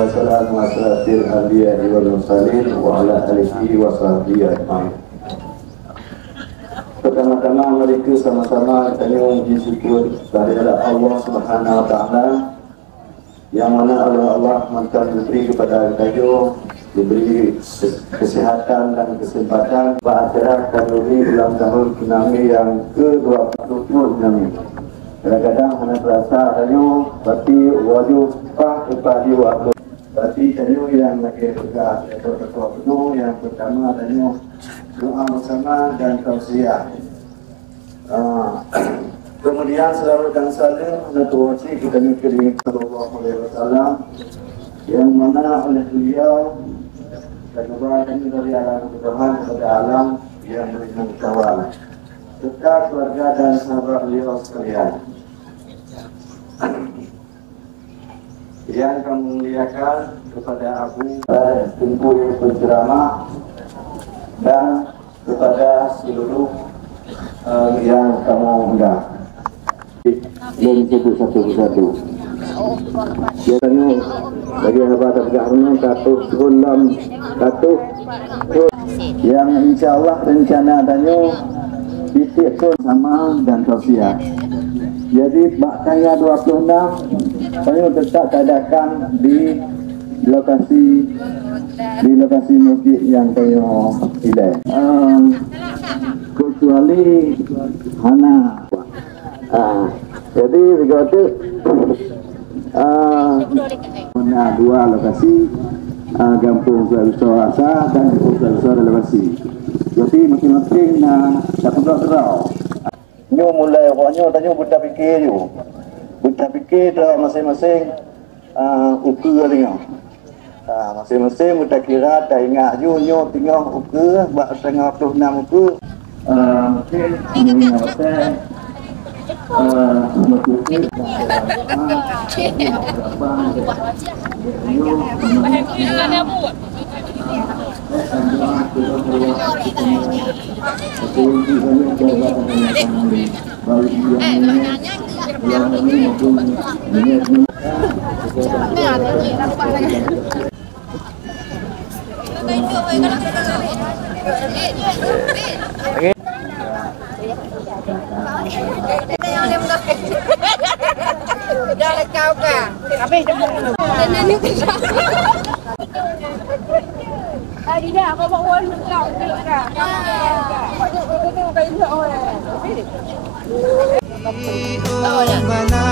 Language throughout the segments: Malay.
wassalamu ala asyrafil anbiya'i wal mursalin wa ala alihi wa sahbihi ajma'in. Pertama-tama mereka sama-sama tanya puji syukur kehadirat Allah Subhanahu wa taala yang mana Allah makan diberi kepada kita, diberi kesehatan dan kesempatan beracara dan diberi ulang tahun Kinami yang ke-20 Kinami. Kadang-kadang hanya terasa tanya berarti wajib kepada waktu. Berarti tanya yang lagi bergerak ketua penuh yang pertama tanya doa bersama dan tausiah. Kemudian selalu dan saling menetuasi kita mikir Sallallahu Alaihi Wasallam yang mana oleh beliau dan kami dari alam Tuhan kepada alam yang bermutawal serta keluarga dan sahabat beliau sekalian. Yang kami muliakan kepada Abu Tunku penceramah dan kepada seluruh yang kamu undang. Dari satu-satu. Biasanya bagi sahabat tergabung satu yang insya Allah rencana adanya titik pun sama dan tausiah. Jadi baktanya 26 kami tetap adakan di lokasi masjid yang kami pilih. Kecuali Hana. Jadi begitu punya dua lokasi, Kampung Sulawesi dan Kampung Sulawesi. Jadi masing-masing dapat berau. Nyu mulai pokoknya tanya buta fikir you. Buta fikir dah masing-masing ukur dia. Masing-masing buta kira dah ingat you nyu tinggal ukur buat setengah 26 ukur. Mungkin ini apa? Dah lekau kah? Habis dah. Kena ni kena. Tadi dah kau bawa lekau kah? Kau kain orang. Oh mana?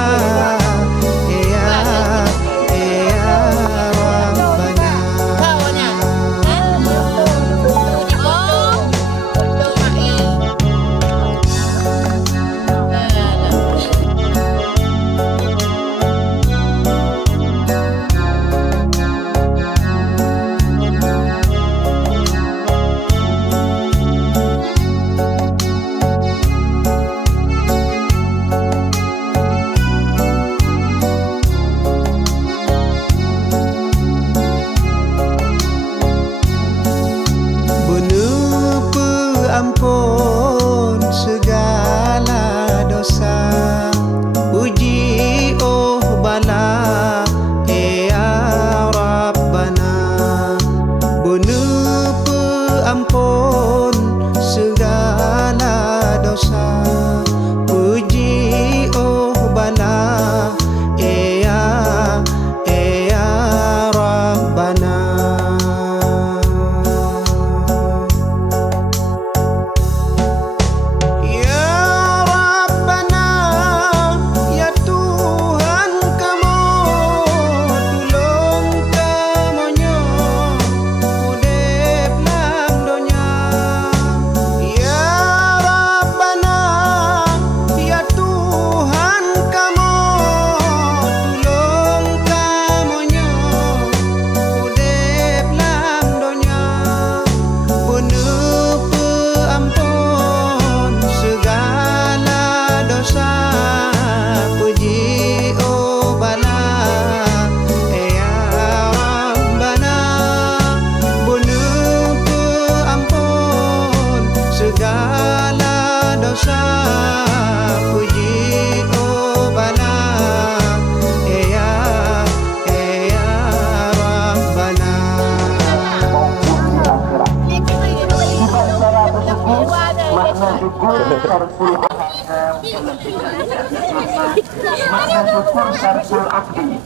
Makna syukur syarful abdi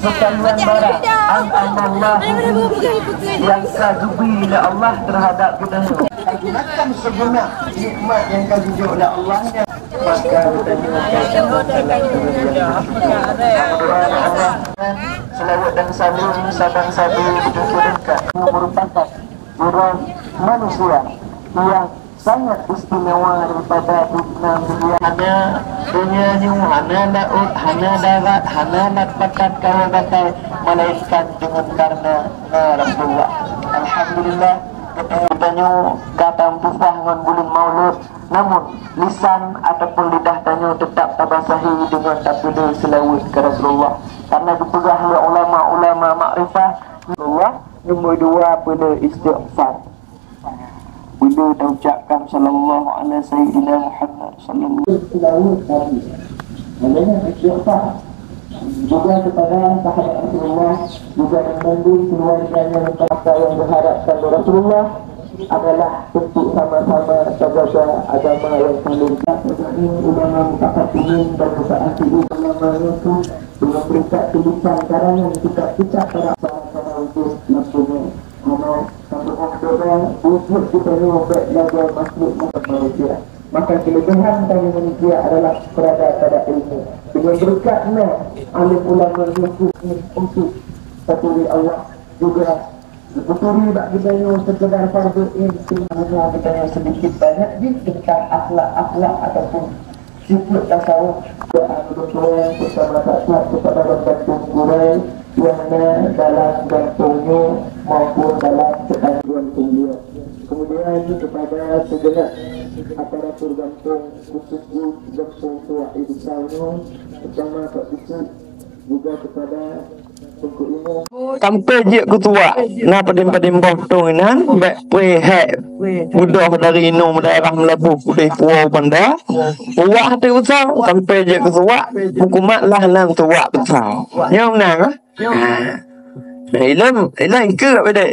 sekalian barang an-amallah yang kajubi oleh Allah terhadap kita. Gunakan sebenar nikmat yang kajubi oleh Allahnya, maka selawat dan salam sabang-sabi diturunkan merupakan orang manusia yang sangat istimewa daripada dunia ni hana laut, hana darat, hana matpakat kahagatai melainkan dengan karena Rasulullah. Alhamdulillah katanya datang pusah dengan bulan maulud, namun lisan ataupun lidah tanya tetap tabasahi dengan tapila selawat ke Rasulullah, karena dipegah oleh ulama-ulama makrifah Rasulullah. Nombor dua pada istighfar. Bila kita ucapkan sallallahu alaihi sayyidina Muhammad sallallahu alaihi wasallam, namanya istighfar. Juga kepada sahabat Rasulullah, juga membantu keluarganya mereka yang berharap kepada Rasulullah adalah untuk sama-sama jaga agama yang paling ini ulama mutaqaddimin dan mutaakhir ulama itu dengan berikat tulisan karangan kitab-kitab para sama-sama untuk maksudnya kalau satu orang wujud kita ni belajar makhluk manusia, maka kelebihan dari manusia adalah berada pada ilmu. Dengan berkatnya alim ulama untuk taturi Allah juga taturi bagi kita sekedar fardu in hanya kita sedikit banyak di tentang akhlak ataupun sifat tasawuf. Doa bersama takut kepada gantung gurai yang ada dalam gantungnya maupun dalam kandungan beliau. Kemudian kepada segenap aparatur gantung khusus gantung tua ibu saunya bersama Pak Bisik, juga kepada Tungku Imo sampai je ketua na padim-padim botong nan baik prehek mudah dari inung daerah Melabuh kudai puau bandar buat hati besar sampai je ketua hukumat lah nang tua besar nyom nang ilam ke pada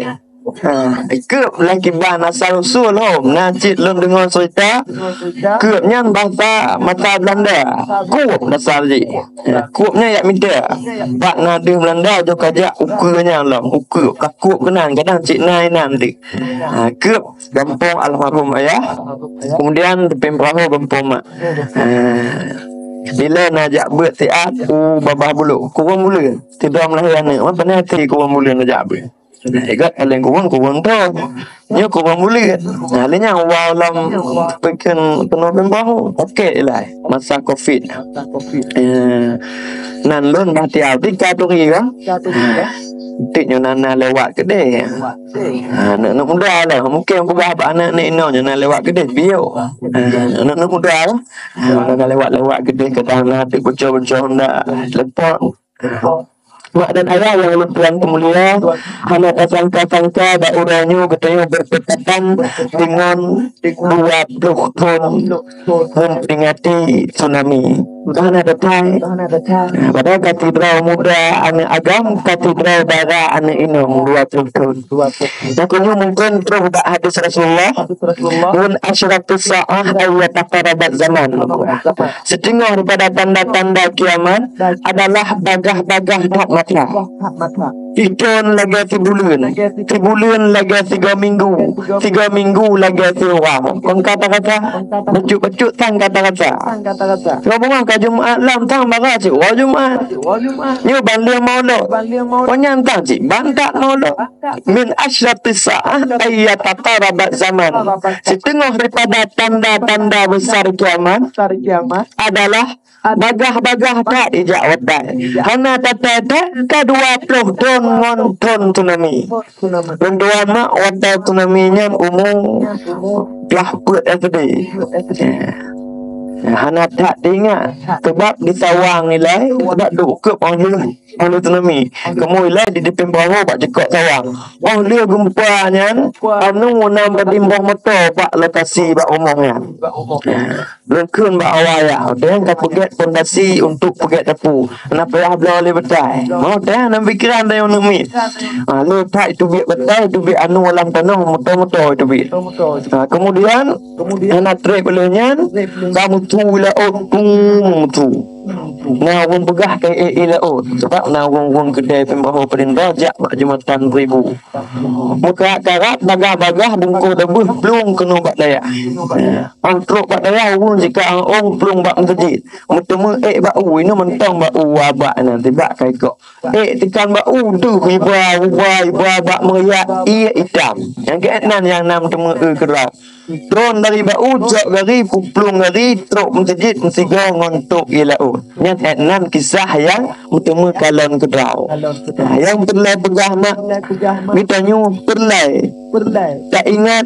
ke lagi ban asal usul hom najit lem dengan cerita keupnya bahasa mata Belanda kup dasar ji kupnya yak minta pak nadi Belanda jo kajak ukurnya lah ukur kup kenan kadang cik nai nanti keup gampang almarhum ayah kemudian pemprahu gampang mak bila najak buat tiap babah bulu kurang mula tidak melahirkan apa nanti kurang mula najak buat Egat kalian kurang tu, ni kurang boleh. Halnya walau pekan penuh bahu, okey lah masa COVID. Nan lon bahati awak kategori kan? Tiknya nana lewat kedai. Nak muda lah, mungkin bukan anak ni inonya nak lewat kedai bio. Nak muda lah, nak lewat kedai kadang nak bocor-bocor nak lepas. Mak dan ayah yang tuan kemuliaan, hanya sangka-sangka daurahnya katanya bertepatan dengan 20 tahun memperingati tsunami. Karena datang pada katedral muda anak agam, katedral bara anak inung 20 tahun. Nakunya mungkin terus tak hadis Rasulullah mun asyratus sa'ah ayat taqarabat zaman. Setengah daripada tanda-tanda kiamat adalah bagah-bagah tak mata. Ikan lagi 3 bulan, 3 bulan lagi 3 minggu, 3 minggu lagi 3 orang. Kon kata-kata, becut-becut tang kata-kata. Ngomong ke Jumaat lam tang baga cik, wah Jumaat. Ni banding maulud. Konyan tang cik, bantak maulud. Min asyratis sa'ah ayat taqarabat zaman. Setengah daripada tanda-tanda besar kiamat adalah bagah-bagah tak dijak wadai. Hana tata-tata ke 20 ton ngon tsunami. Benduan mak wadai tsunaminya umum belah put tadi. Hana tak ingat sebab di sawang nilai sebab duk ke orang anu tsunami kemudian di depan bawah pak cekok sawang oh dia gempanya anu nam badimbah motor pak lokasi pak omongnya lengkun pak awaya dan ka pegat pondasi untuk pegat tepu kenapa ya bela oleh betai mau dah nam pikiran dah tsunami lu tak itu biak betai itu biak anu alam tanah motor-motor itu biak kemudian anak trek belanya kamu tu lah tu nawang pegah ke ilao sebab nawang kedai pembawa perintah jak mak jumatan 1000 muka karat bagah-bagah bungku debuh plung kena bak daya antruk bak daya pun jika ong plung bak masjid mutemu bak ini mentang bak abak nanti bak kai kok tekan bak tu iba bak meriak ia hitam yang ke-6 yang 6 temu kerap tron dari bau jok gari puplung gari truk masjid mesti ngontok ilao nya enan kisah yang utama kalon kedrau yang perlai pegah nak kita nyu perlai tak ingat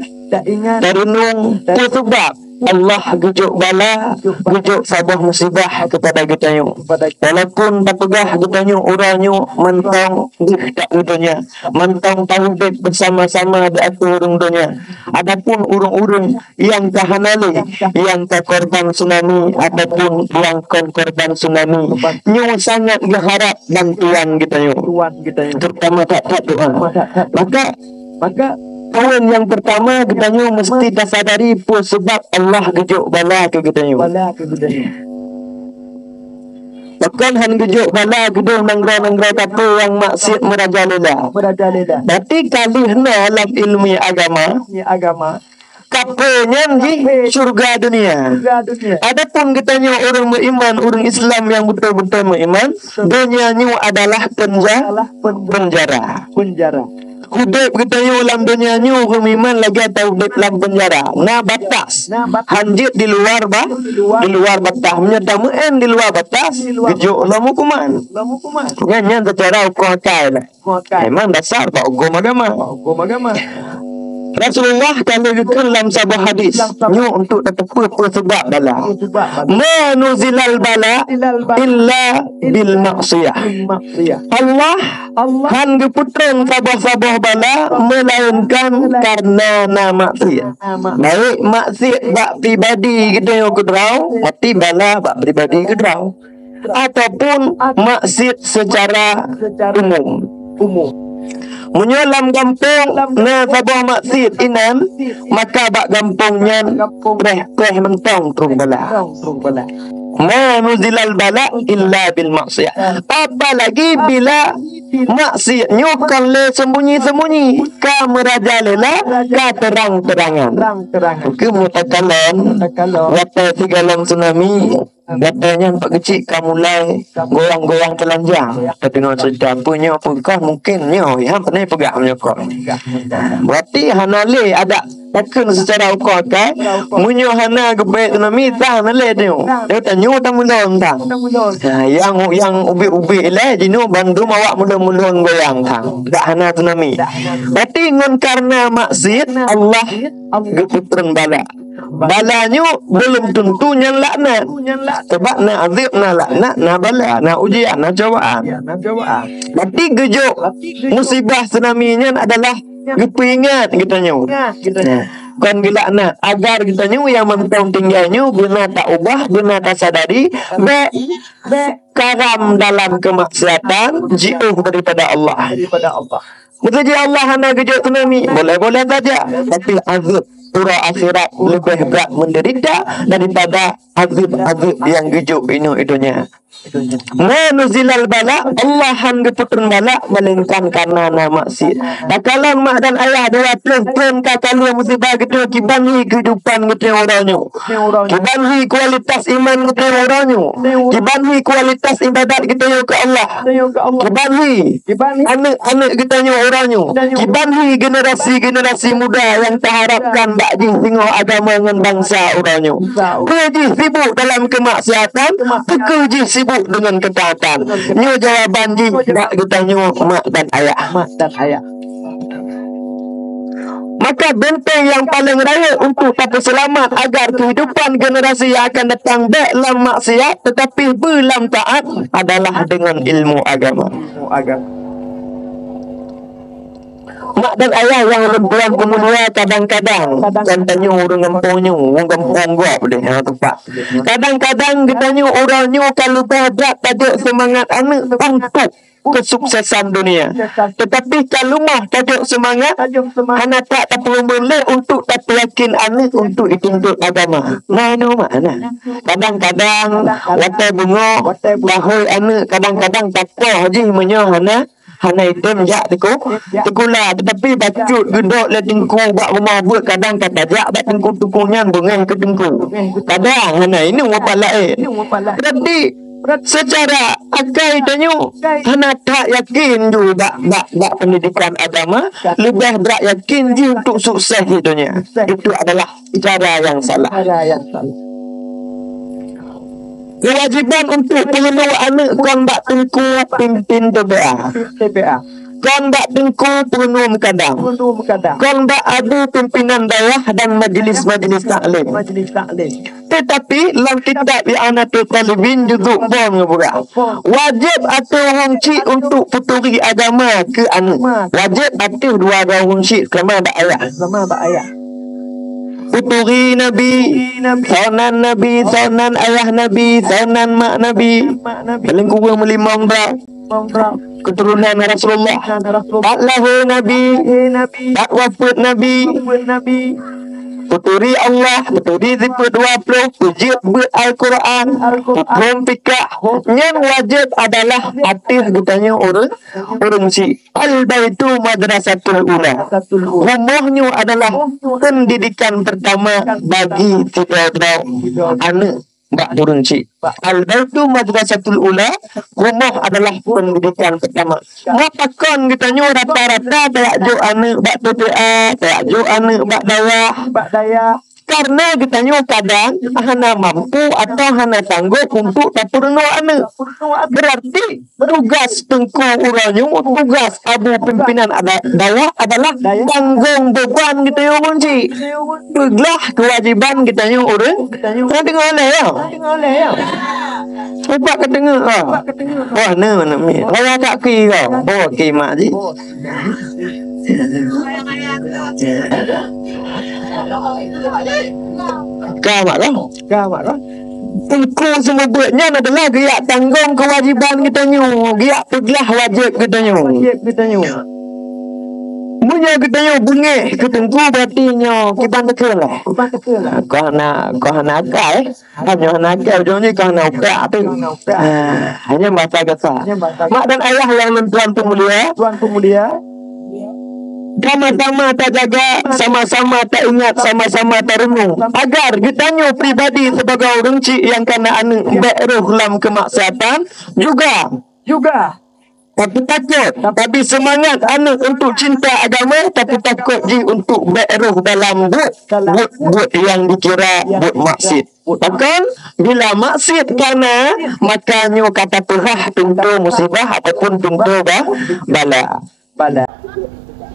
renung tu sebab Allah gujuk bala gujuk sabah musibah kepada kita nyu walaupun tak pegah kita nyu orang nyu mentang tak dunia mentang tahu bersama-sama ada urung dunia adapun urung-urung yang tahanale yang korban tsunami ataupun yang korban tsunami nyu sangat berharap bantuan kita nyu terutama tak doa maka poin yang pertama kita nyu mesti dah sadari pun sebab Allah gejuk bala ke kita nyu. Bahkan han gejuk bala gedung nanggra-nanggra apa yang maksiat merajalela. Berarti kali hena alam ilmu agama kapenya di surga dunia. Adapun kita nyu orang beriman, orang Islam yang betul-betul beriman, dunia nyu adalah penjara. Hidup kita nyu dalam dunia nyu hukuman lagi atau hidup dalam penjara. Nah batas. Hanjit di luar batas. Menyatamu di luar batas. Gejuk dalam hukuman. Nyanyian secara hukum kai lah. Memang dasar pak hukum agama. Rasulullah kalau dikir dalam sebuah hadis nyu untuk tetapu sebab bala manuzilal bala illa bil maksiyah Allah kan geputreng sabah-sabah bala melainkan karena maksiat baik maksiat bak pribadi kita yang kedrau mati bala bak pribadi kedrau ataupun maksiat secara umum menyolam gampung na sabah maksud inan maka bak gampungnya preh mentong trung bala ma nuzilal bala illa bil maksiyah apalagi bila maksiat nyukal le sembunyi-sembunyi ka merajalela ka terang-terangan ke mutakalon wata tigalang tsunami datanya pak kecil kamulai goyang-goyang telanjang tapi no cerita punya apakah mungkin nyo yang pernah pegang kok berarti hanale ada takkan secara ukot kan munyo hana gebaik tsunami tang nale tu dia tanyo tamulon tang yang ubi-ubi le jino bandum awak mudah-mudahan goyang tang dak hana tsunami berarti ngon karena maksiat Allah geputren balanya belum tentu yang laknat sebab na azab na laknat na bala na ujian na cobaan berarti gejuk musibah tsunami-nya adalah gepingat kita nyu kan dilaknat agar kita nyu yang mentang tinggalnya guna tak ubah guna tak sadari karam dalam kemaksiatan jauh daripada Allah betul je Allah hana gejuk tsunami boleh-boleh saja tapi azab surah akhirat lebih berat menderita daripada azab yang gejuk itunya manuzilal bala Allahan geputren bala melainkan karena maksiat kalau mak dan ayah dua plan kalau musibah gitu kibanhi kehidupan gitu orangnya kibanhi kualitas iman gitu orangnya kibanhi kualitas ibadat gitu ke Allah kibanhi anak-anak gitu orangnya kibanhi generasi muda yang terharapkan bakji tengok agama dengan bangsa orangnya kerja sibuk dalam kemaksiatan kerja sibuk dengan ketaatan. Nyu jawaban ji tak kita nyu mak dan ayah. maka benteng yang paling raya untuk dapat selamat agar kehidupan generasi yang akan datang dalam maksiat tetapi belum taat adalah dengan ilmu agama. Mak dan ayah yang berbulan kemulia kadang-kadang katanya orang kampungnya, orang kampung gua deh yang tempat. Kadang-kadang katanya orangnya kalau berada tajuk semangat anak untuk kesuksesan dunia. Tetapi kalau mah tajuk semangat anak tak perlu boleh untuk tak yakin anak untuk dituntut agama. Nah ini mana? Kadang-kadang watai bunga bahui anak kadang-kadang takwa haji menyohana hana item jak tegulah tetapi bacut gendok le tingku bak rumah buat kadang kata jak bak tingku tukunyan bengai ke tingku kadang hana ini ngapa lain berarti secara akal tanya hana tak yakin juga bak pendidikan agama lebih tak yakin je untuk sukses hidupnya. Itu adalah cara yang salah. Kewajiban untuk penuh anak kon bak tengku pimpin TBA. Kon bak tengku penuh kadang. Kon bak ada pimpinan daerah dan majlis-majlis taklim. Tetapi dalam kitab I'anatul Talibin juzuk bom juga. Wajib atau orang cik untuk puturi agama ke anak. Wajib atau dua orang cik kerana ada ayah. Puturi Nabi, saunan Nabi, saunan ayah Nabi, saunan mak Nabi. Paling kurang 5 orang keturunan Rasulullah. Tak lahir Nabi, tak wafat Nabi. Puturi Allah, puturi zikr 20, pujib Al-Quran, hukum fikah. Yang wajib adalah atif ditanya orang si Al-Baitu Madrasatul Ula. Rumahnya adalah pendidikan pertama bagi tidak anak bak turun cik. Al-Baitu Madrasatul Ula, rumah adalah pendidikan pertama. Ngapa kon ditanya rata-rata tak jo anak bak TPA, tak jo anak bak daya. Karena ditanya kadang hana mampu atau hana sanggup untuk dapurno anak. Berarti tugas tengku urangnya, tugas abu pimpinan daya adalah tanggung beban kita yang kunci. Itulah kewajiban kita yang orang. Kita tengok ya. Cuba ketengok lah. Wah mana ni? Orang tak kira. Oh kimak je. Kamat lah. Tengku semua buatnya adalah giat tanggung kewajiban kita nyu. Giat pegelah wajib kita nyu. Punya kita nyu bunyi ke tengku berarti nyu kita tekan lah. Kau nak agak hanya nak agak jauh ni kau nak uprak tu. Hanya bahasa kasar. Mak dan ayah yang tuan pemulia. Sama-sama tak jaga, sama-sama tak ingat, sama-sama tak renung. Agar kitanya pribadi sebagai orang cik yang kena anak beruh dalam kemaksiatan juga. Tapi takut, tapi semangat anak untuk cinta agama, tapi takut je untuk beruh dalam buat yang dikira buat maksiat. Takkan bila maksiat kerana makanya kata perah pintu musibah ataupun pintu bala.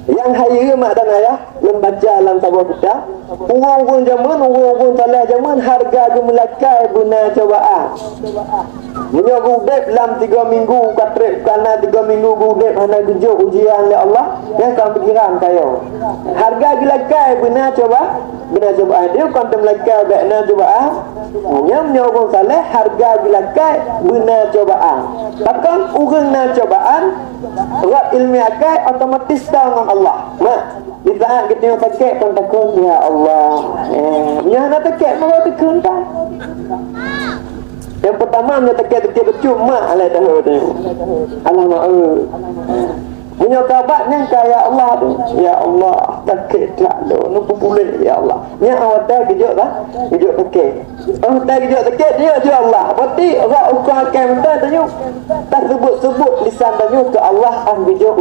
Yang hari mak dan ayah membaca dalam tabur kita urung zaman salah zaman harga jumlakai guna cobaan punya gudep dalam 3 minggu katrip kerana 3 minggu gudep hana gujuk ujian oleh Allah yang kau pikiran kayo harga jumlakai guna cobaan dia konten lakai guna cobaan hanya menyokong salah harga jumlakai guna cobaan takkan urung na cobaan rat ilmiah kai otomatis dengan Allah. Mak, di saat kita yang takut pun takut ya Allah. Yang nak takut mau takut tak? Yang pertama dia takut mak alai tahu tu. Allah maaf. Punya kabarnya kaya Allah tu. Ya Allah, takut tak lo, nu boleh ya Allah. Nya awak tak kejut dah. Kejut takut. Oh tak kejut takut dia tu Allah. Berarti orang ukar kan minta tanya. Tak sebut lisan tanya ke Allah kejut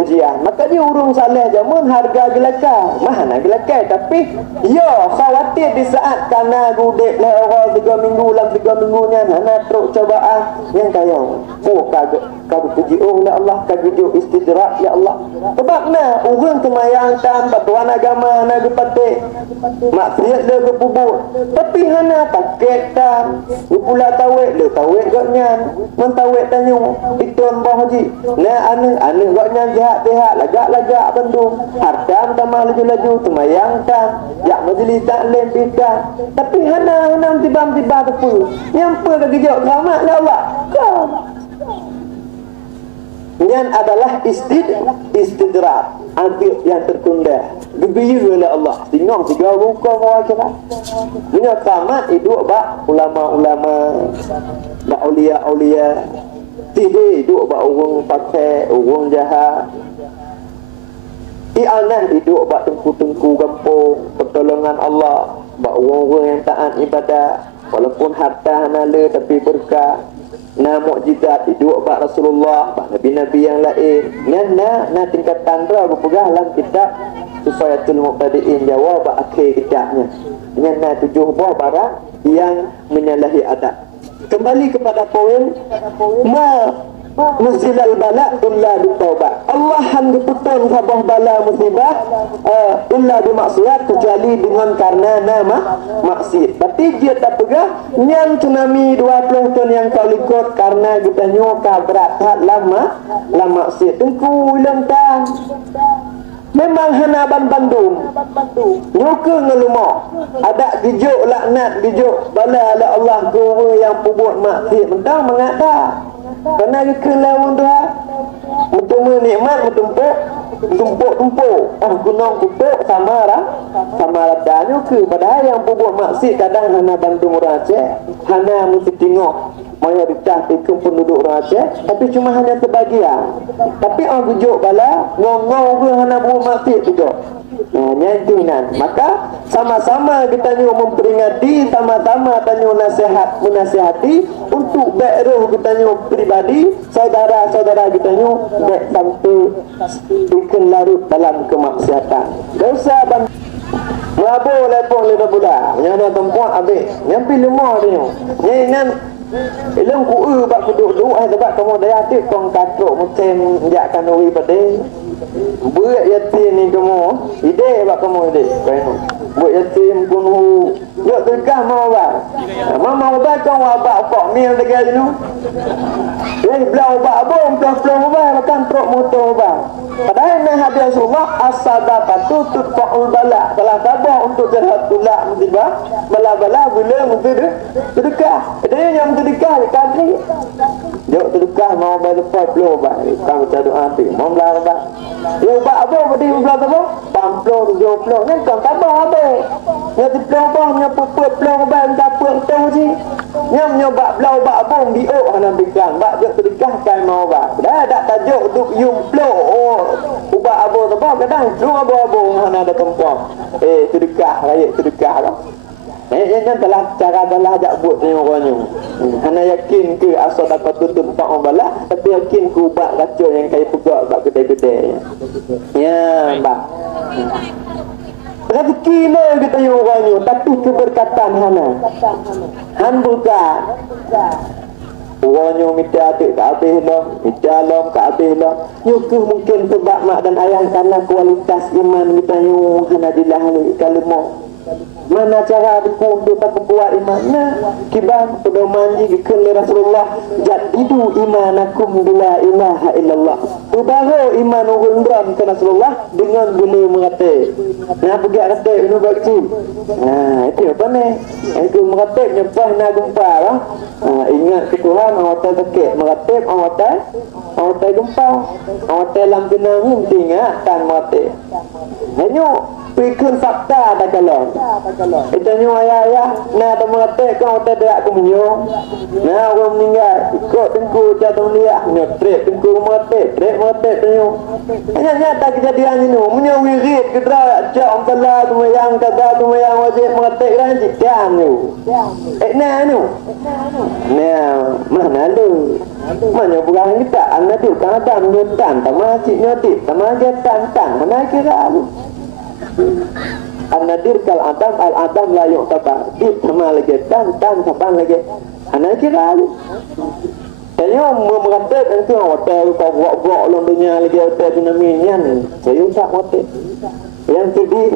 ujian. Makanya urung salah zaman harga gelaka. Mana gelaka tapi yo khawatir di saat kana gudek lah orang 3 minggu dalam 3 minggu nya hana teruk cobaan yang kaya. Oh kagak puji oleh Allah kagak istidrak ya Allah. Sebab orang semayang Adam, batuan agama hana gepatik, maksiat le gepubut. Tapi hana taket kan, pula tawek le tawek gaknyan, mentawek tanyo, itun boh haji. Nah ane gaknyan jahat lagak bandung, hardam tamah laju-laju temayangkan, jak majlis taklim pikan. Tapi hana tiba-tiba tepu, nyampe ke gejok keramat le awak. Yang adalah istidrak, adil yang tertunda. Dibiyu oleh Allah. Tengok tiga muka orang kira. Ini keramat hidup bak ulama-ulama, bak aulia-aulia. Tidur hidup bak orang pakai, orang jahat. I'anah hidup bak tengku-tengku kampung, pertolongan Allah, bak orang-orang yang taat ibadah. Walaupun harta hanala tapi berkah. Nah mukjizat hidup bak Rasulullah, bak nabi-nabi yang lain. Nah tingkatan dua berpegah dalam kitab Sifayatul Muqtadiin jawab bak akhir kitabnya. Nah 7 buah barang yang menyalahi adab. Kembali kepada poin Nuzilal bala illa bitaubat. Allah hanya putun sabah bala musibah illa bimaksiat, kecuali dengan karena nama maksiat. Tapi dia tak pegah yang tsunami 20 tahun yang kau ikut karena kita nyoka berat lama maksiat. Tengku ulang tang. Memang hana Bandung nyoka ngelumak ada gijuk laknat gijuk bala ala Allah guru yang pubut maksiat mentang mengata kerana kelawan Tuhan untuk menikmat tumpuk gunung kupuk sama rata nyoka padahal yang pubut maksiat kadang hana Bandung raja hana mesti tengok mayoritas itu penduduk raja, tapi cuma hanya sebagian. Tapi orang gujuk bala ngong-ngong ke hana buat maksiat juga. Nyantinan. Maka sama-sama kita nyu memperingati, sama-sama kita nyu menasihati untuk baik roh kita nyu pribadi, saudara-saudara kita nyu baik sampai bikin larut dalam kemaksiatan. Dosa ban mabuk lepong le budak. Yang ada tempat habis. Nyampi lemah dia. Nyenan ilmu ku bak duduk sebab kamu daya tip kong katrok mungkin jakkan wi pade buat yatim ni kamu ide bak kamu ide kamu buat yatim pun yok tegah mau ba mama ba kong abak kok mil dekat sini belau ba bom plong ba makan trok motor ba padahal nah hadis Rasulullah as-sadaqatu tutfa'ul bala salah sabar untuk jahat pula mestiba bala-bala bila mesti sedekah dia yang sedekah kaki jauh sedekah mau bayar 40 bah kamu cari hati mau belar bah dia ubah apa beri belar apa 60 70 ni kan tambah apa dia dipelong bah punya pupuk pelong bah tak tahu sih nyam nyoba belau bah bom diok hana bikan bah jauh sedekah kai mau bah dah tak tajuk duk yum pelong ubah apa tu bah kadang lu abo hana ada tempat sedekah raya sedekah lah. Yang telah cara adalah ajak buat ni orangnya. Hana yakin ke asal dapat tutup tak orang balak, tapi yakin ke ubat racun yang kaya pegak bak kedai-kedai. Ya, mbak. Rezeki le kita yang orangnya, tapi keberkatan hana. Han bukan. Orangnya minta adik ke habis lah, minta alam ke habis lah. Nyukuh mungkin sebab mak dan ayah karena kualitas iman kita yang hana dilahali kalimah. Mana cara untuk tak kuat iman? Kibah pedoman ji ke Rasulullah jadidu imanakum bila ilaha illallah. Ubaro iman urundram ke Rasulullah dengan bila mengata. Nah pergi kata ini baca. Nah itu apa ni? Itu mengata nyepah nak gempa lah. Ingat ke Tuhan awak tekek mengata awak gempa awak dalam genang ingat tan mati. Hanya pikir fakta tak kalau. Itu nyu ayah nah tak mengata kau tak ada aku menyong. Nah orang meninggal ikut tengku jatuh liah nyotrek tengku mengata trek mengata tu. Hanya tak kejadian ini menyong wirid kedra jauh kala tu yang kata tu yang wajib mengata kan jikan tu. Nah tu. Nah mana lu? Mana bukan kita anak tu kan ada menyetan sama cik nyotik sama dia tantang mana kira lu. An-nadir kal adam al-adam la yu'tabar dit sama lagi dan saban lagi anak kira lu saya mau mengatakan itu hotel kau buat long dunia lagi hotel dinaminya saya tak hotel yang sedih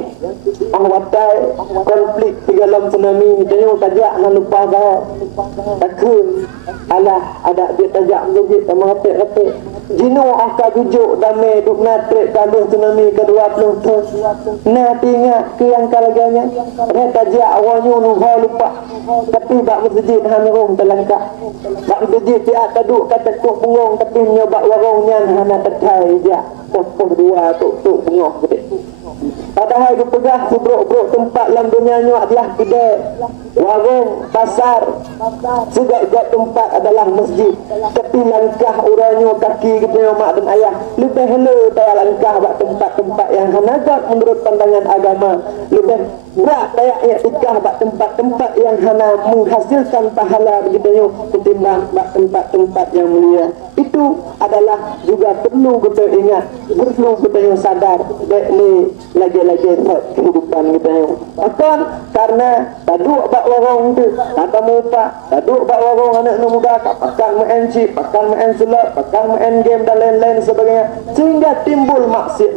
watai konflik segala tsunami tanya tajak nak lupa kau takun alah ada dia tajak menjadi sama hati jino akak gujuk damai duk natrek kalau tsunami ke-20 tu nak ingat ke yang kalaganya dia tajak awalnya nuhau lupa tapi bak masjid hanurung terlangkah bak masjid dia taduk kata kok punggung tapi nyoba warungnya hana tetai je pokok dua tuk bengok gede. Padahal dia pegah sebrok-brok tempat dalam dunia ni adalah kedai, warung, pasar. Juga tempat adalah masjid. Tapi langkah urangnya kaki kita mak dan ayah lebih hela daya langkah buat tempat-tempat yang hanagat menurut pandangan agama. Lebih berat daya iktikaf buat tempat-tempat yang hana menghasilkan pahala begitu ketimbang buat tempat-tempat yang mulia. Itu adalah juga perlu kita ingat, perlu kita sadar. Lagi-lagi kehidupan kita ni. Akan karena taduk bak warung tu, kata mupa, taduk bak warung anak muda, pakai main chip, pakai main slot, pakai main game dan lain-lain sebagainya, sehingga timbul maksiat.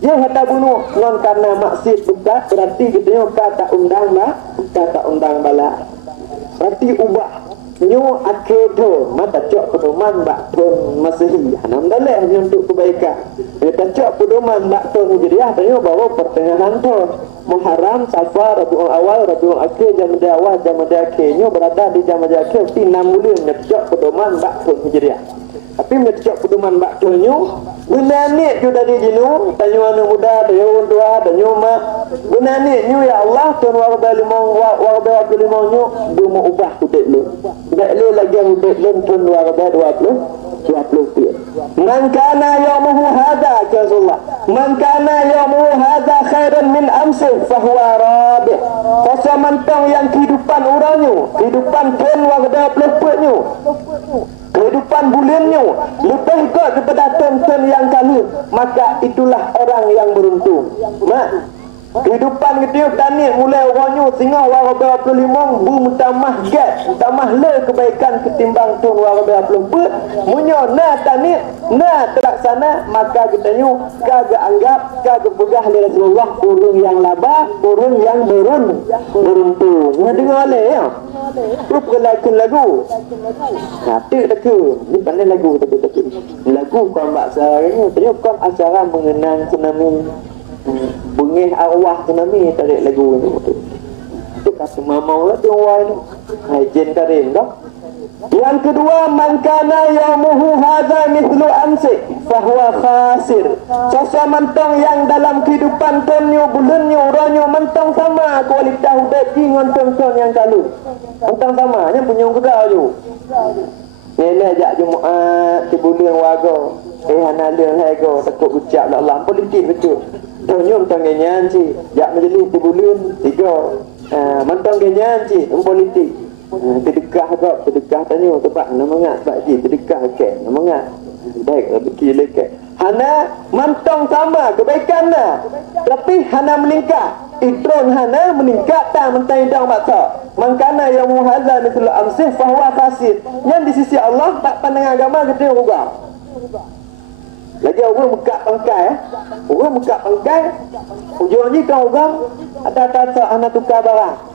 Yang kata bunuh non karena maksiat bukan berarti kita ni kata undang bala. Berarti ubah nyu akedo mata cok pedoman bak tun Masihi hanam daleh untuk kebaikan. Kita cok pedoman bak tun Hijriah tanya bawa pertengahan tu Muharram, Safar, Rabiul Awal, Rabiul Akhir, Jamadil Awal, Jamadil Akhir nyu berada di Jamadil Akhir 6 bulan cok pedoman bak tun Hijriah. Tapi cok pedoman bak tun nyu guna ni tu dari jinu tanya anak muda tanya orang tua tanya mak guna ni nyu ya Allah tun warba limau nyu du mau ubah kudet lu lagi yang udah lentun 20 pir. Man kana yawmuhu hadha Rasulullah. Man kana yawmuhu hadha khairan min amsi fahuwa rabih. Pasal mantang yang kehidupan orangnya, kehidupan tahun 20 kehidupan bulannya lebih kuat daripada tahun yang lalu, maka itulah orang yang beruntung. Kehidupan kita tani mulai orangnya singa warga 25 tamah gat tamah le kebaikan ketimbang tu warga 20 munyo na tani na terlaksana maka kita nyu kagak anggap kagak begah li Rasulullah urung yang laba urung yang beruntung nah dengar le ya rup lagu hati deku ni pandai lagu lagu kau bahasa ni tanya kau acara mengenang tsunami bengih arwah tsunami tarik lagu ni tu kata mamau lah tu orang ni hajen karim dah. Yang kedua man kana yaumuhu hadza mithlu amsi fahuwa khasir. Sasa mentang yang dalam kehidupan tonyo bulannya orangnya mentang sama kualitas hidup dengan tonton yang lalu mentang sama nya punya kedai tu nenek jak Jumaat di bulan warga hana leng harga takut ucap Allah politik betul. Tonyom tangannya si, jak majlis di bulan 3, mantang ganyan si, politik. Sedekah tanya tempat nak mengat sebab si sedekah ke, nak mengat. Baik, fikir lek. Hana mantang sama kebaikan na. Tapi hana meningkat. Itron hana meningkat tak mentai dang baksa. Mangkana yang muhazza mithlu amsih fa huwa khasir. Yang di sisi Allah tak pandang agama kita juga. Lagi orang buka pangkai orang buka pangkai ujung ni kau orang ada kata anak tukar barang.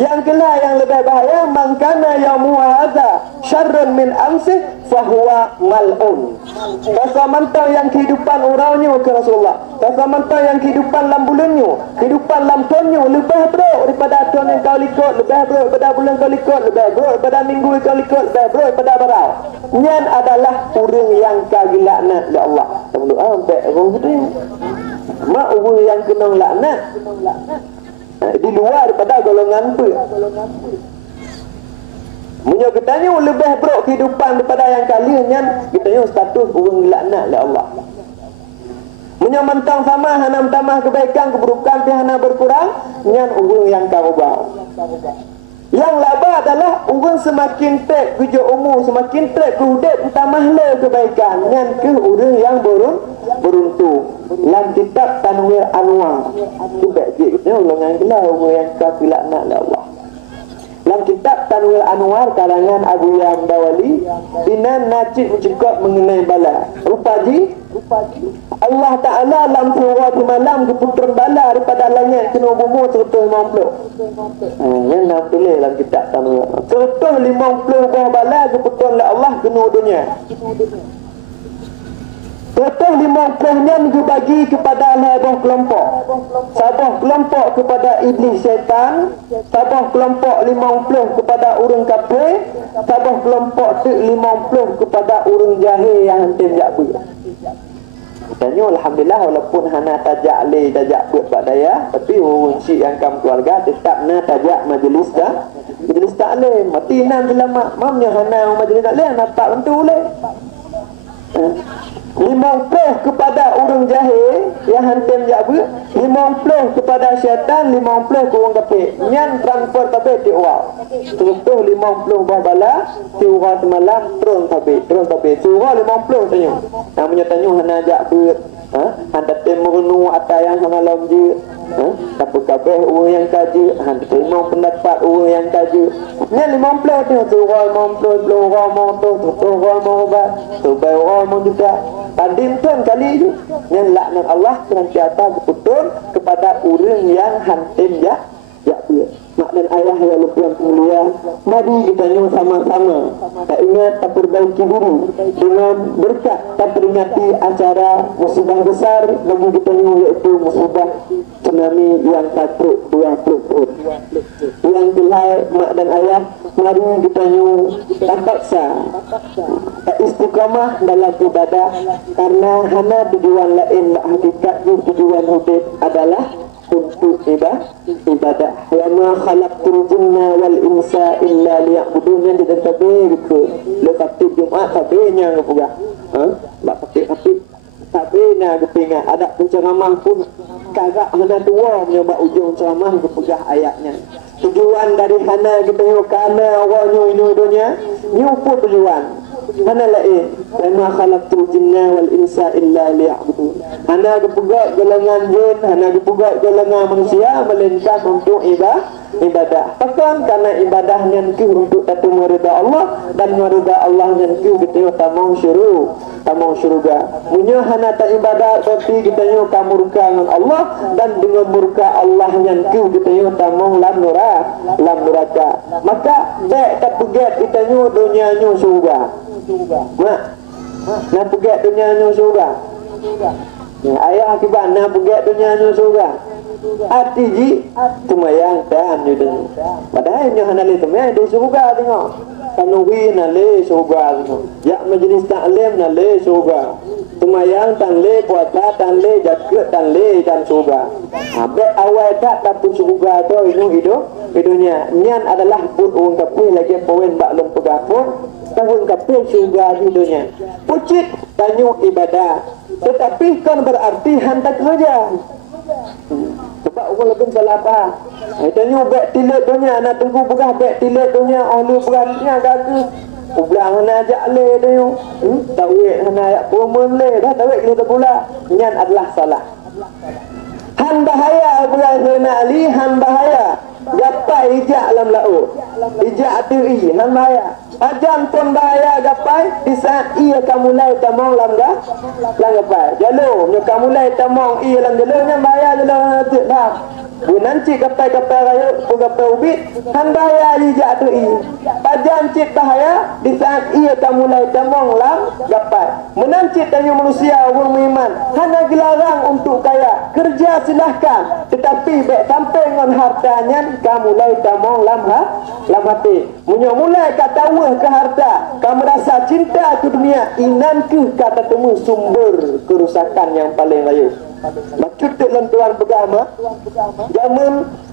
Yang kelak yang lebih bahaya mangkana yaumuhu hadza syarrun min amsi fahuwa mal'un. Pasal mantang yang kehidupan orangnya ke Rasulullah. Pasal mantang yang kehidupan lam bulannya, kehidupan lam tahunnya lebih buruk daripada tahun yang kau ikut, lebih buruk daripada bulan kau ikut, lebih buruk daripada minggu kau ikut, lebih buruk daripada barau. Nyan adalah orang yang kagil laknat oleh Allah. Berdoa sampai orang gede. Mak orang yang kena laknat di luar daripada golongan apa? Munyo kitanya lebih buruk kehidupan daripada yang kalinya kitanya status orang laknat oleh Allah. Munyo mentang sama hana tambah kebaikan keburukan hana berkurang nyan orang yang karubah. Yang laba adalah orang semakin tek kujuk umur semakin tek kudet tambah le kebaikan nyan ke orang yang beruntung. Dalam kitab Tanwir Anwar tu baik kita ulangan kena orang yang kafir laknat oleh Allah. Dalam kitab Tanwir Anwar karangan Abu Yam Dawali, Dinan Najib mencekap mengenai bala. Rupaji Allah Ta'ala dalam surah malam keputusan bala daripada langit kena bumbu 150. Yang nak tulis dalam kitab Tanwir. 150 buah bala keputusan Allah kena dunia. 150-nya dibagi kepada sabah kelompok. Sabah kelompok kepada iblis syaitan, sabah kelompok 50 kepada orang kafir, sabah kelompok 50 kepada orang jahil yang hantim jakbu. Tanya alhamdulillah walaupun hana tajak le tajak buat pak daya, tapi orang syik yang kam keluarga tetap na tajak majlis dah. Majlis tak le, mati nan selamat. Mamnya hana majlis tak le, nak tak tentu le. 50 kepada orang jahil yang hantam jakbu, 50 kepada syaitan, 50 ke orang kafir. Nyan transfer tabik ti orang. Terus 50 buah bala ti orang semalam terus tabik. Surah 50 tanya. Namanya tanya hana jakbu, handa temurnu atau yang semalam je. Tapi kabeh orang yang kaji, handa terima pendapat orang yang kaji. Nyan 50 tu surah 50 orang mau tu orang mau ba, tu orang mau juga. Tanding tuan kali itu yang laknat Allah senantiasa berputus kepada orang yang hantim ya makna ayah yang lupa mulia. Mari kita nyu sama-sama tak ingat tak perbaiki diri dengan berkat tak peringati acara musibah besar bagi kita nyu, iaitu musibah tsunami yang takluk 20 tahun. Yang gelai mak dan ayah, mari kita nyu tak paksa, tak istiqamah dalam ibadah, karena hanya tujuan lain hakikat tujuan hidup adalah untuk ibadah. Wa ma khalaqtul jinna wal insa illa liya'budun. Yang ditabir ke lepas Jumaat tabirnya ngapura. Bak pakai tabirnya kepingat ada penceramah pun kagak hana dua menyebab ujung ceramah kepegah ayatnya. Tujuan dari hana kita yo kana awalnya ini dunia nyupu tujuan. Hana lain, ma khalaqtul jinna wal insa illa liya'budun. Hana kepegat golongan jin, hana kepegat golongan manusia melainkan untuk ibadah. Bahkan karena ibadah yang ke untuk tatmu ridha Allah dan ridha Allah yang ke kita tamang syurga. Munyo hana ta ibadah tapi kita yo kamurka dengan Allah dan dengan murka Allah yang ke kita yo tamang lam neraka. Maka dek tak pegat kita yo dunia yo syurga. Nak pegat dunia ni surga. Ayah akibat nak pegat dunia ni surga. Hati ji tumayang tahan ni dunia. Padahal ni hanali tumayang di surga tengok. Kanuwi na le surga tengok. Ya majlis taklim na le surga. Tumayang tan le puasa tan le jaket tan le dan surga. Habis awal tak dapat surga tu hidup dunia. Nian adalah pun orang kafir lagi poin bak lom pegapur. Tahun kafir syurga di dunia. Pucit tanyu ibadah, tetapi kan berarti hantar kerja. Sebab orang lebih salah apa? Tanyu bek tilik dunia, nak tunggu begah bek tilik dunia, ahli beratnya gagu. Ublang hana ajak le tanyu. Tawik hana ayak pumen le, dah tawik kita pula. Nyan adalah salah. Han bahaya berasa nak ali, han bahaya. Gapai ijak alam laut. Ijak tiri, han bahaya. Ajam pun bahaya gapai di saat ia kamu mulai tamang lamga gapai. Jalur nya kamu mulai tamang ia lam jalurnya bahaya jalur dah. Bu nanti gapai raya gapai ubit han bahaya ijak tu i. Pajam cik bahaya di saat ia kamu mulai tamang lam gapai. Menancit tanya manusia orang beriman hanya dilarang untuk kaya. Kerja silahkan tetapi baik sampai dengan hartanya kamu mulai tamang lam hati. Mulai kata ke harta, kamu rasa cinta ke dunia, inan ke kata temu sumber kerusakan yang paling raya. Maksud dalam tuan beragama, zaman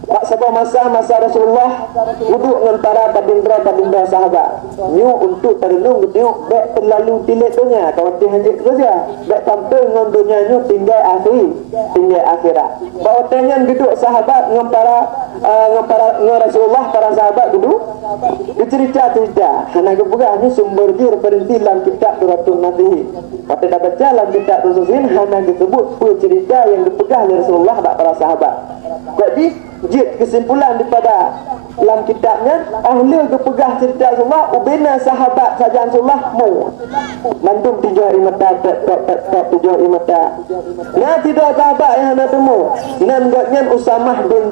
Pak Sabah masa Rasulullah duduk dengan para badindra sahabat. Nyu untuk terenung tengok baik terlalu tilik dunia, khawatir hanya kerja. Baik sampai dengan dunia nyu tinggal akhirat. Bahawa tanya duduk sahabat dengan Rasulullah, para sahabat duduk bercerita. Hanya kebuka ni sumber dia berhenti dalam kitab Duratun Nasihi. Waktu dah baca dalam kitab Duratun Nasihi hanya disebut cerita yang dipegang oleh Rasulullah dan para sahabat. Jadi jid kesimpulan daripada dalam kitabnya ahli kepegah cerita Rasulullah ubina sahabat saja Rasulullah mu mandum 7 hari mata tak 7 hari mata nah tidak sahabat yang ada temu nan gotnya Usamah bin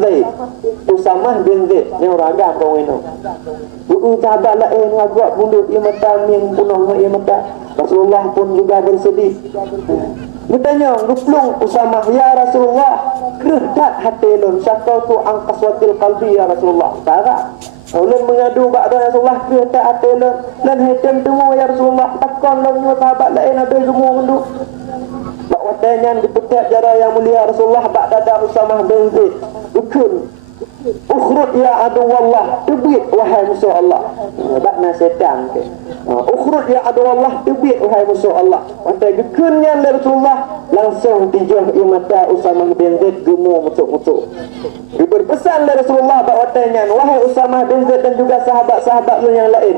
Zaid yang ragam kau ini sahabat lain agak mundur ia mata yang bunuh ia mata Rasulullah pun juga bersedih. Bertanya, guplung Usamah, ya Rasulullah, kerdat hati lun, syakautu an qaswatil qalbi ya Rasulullah. Parah. Ulun mengadu ba'da Rasulullah, kerdat hati lun, lan hitam temu ya Rasulullah, takkan lun nyu sahabat lain ada semua mundur. Bak watanya dipetak jara yang mulia Rasulullah ba'da Usamah bin Zaid. Ukun ukhrud ya adu wallah, tebit wahai musuh Allah. Bakna setan ke. Ukhrud ya adu wallah, tebit wahai musuh Allah. Mata gekunnya Rasulullah langsung tijuh imata Usamah bin Zaid gemu musuh-musuh. Diberi pesan dari Rasulullah bahwatanya wahai Usamah bin Zaid dan juga sahabat-sahabat yang lain.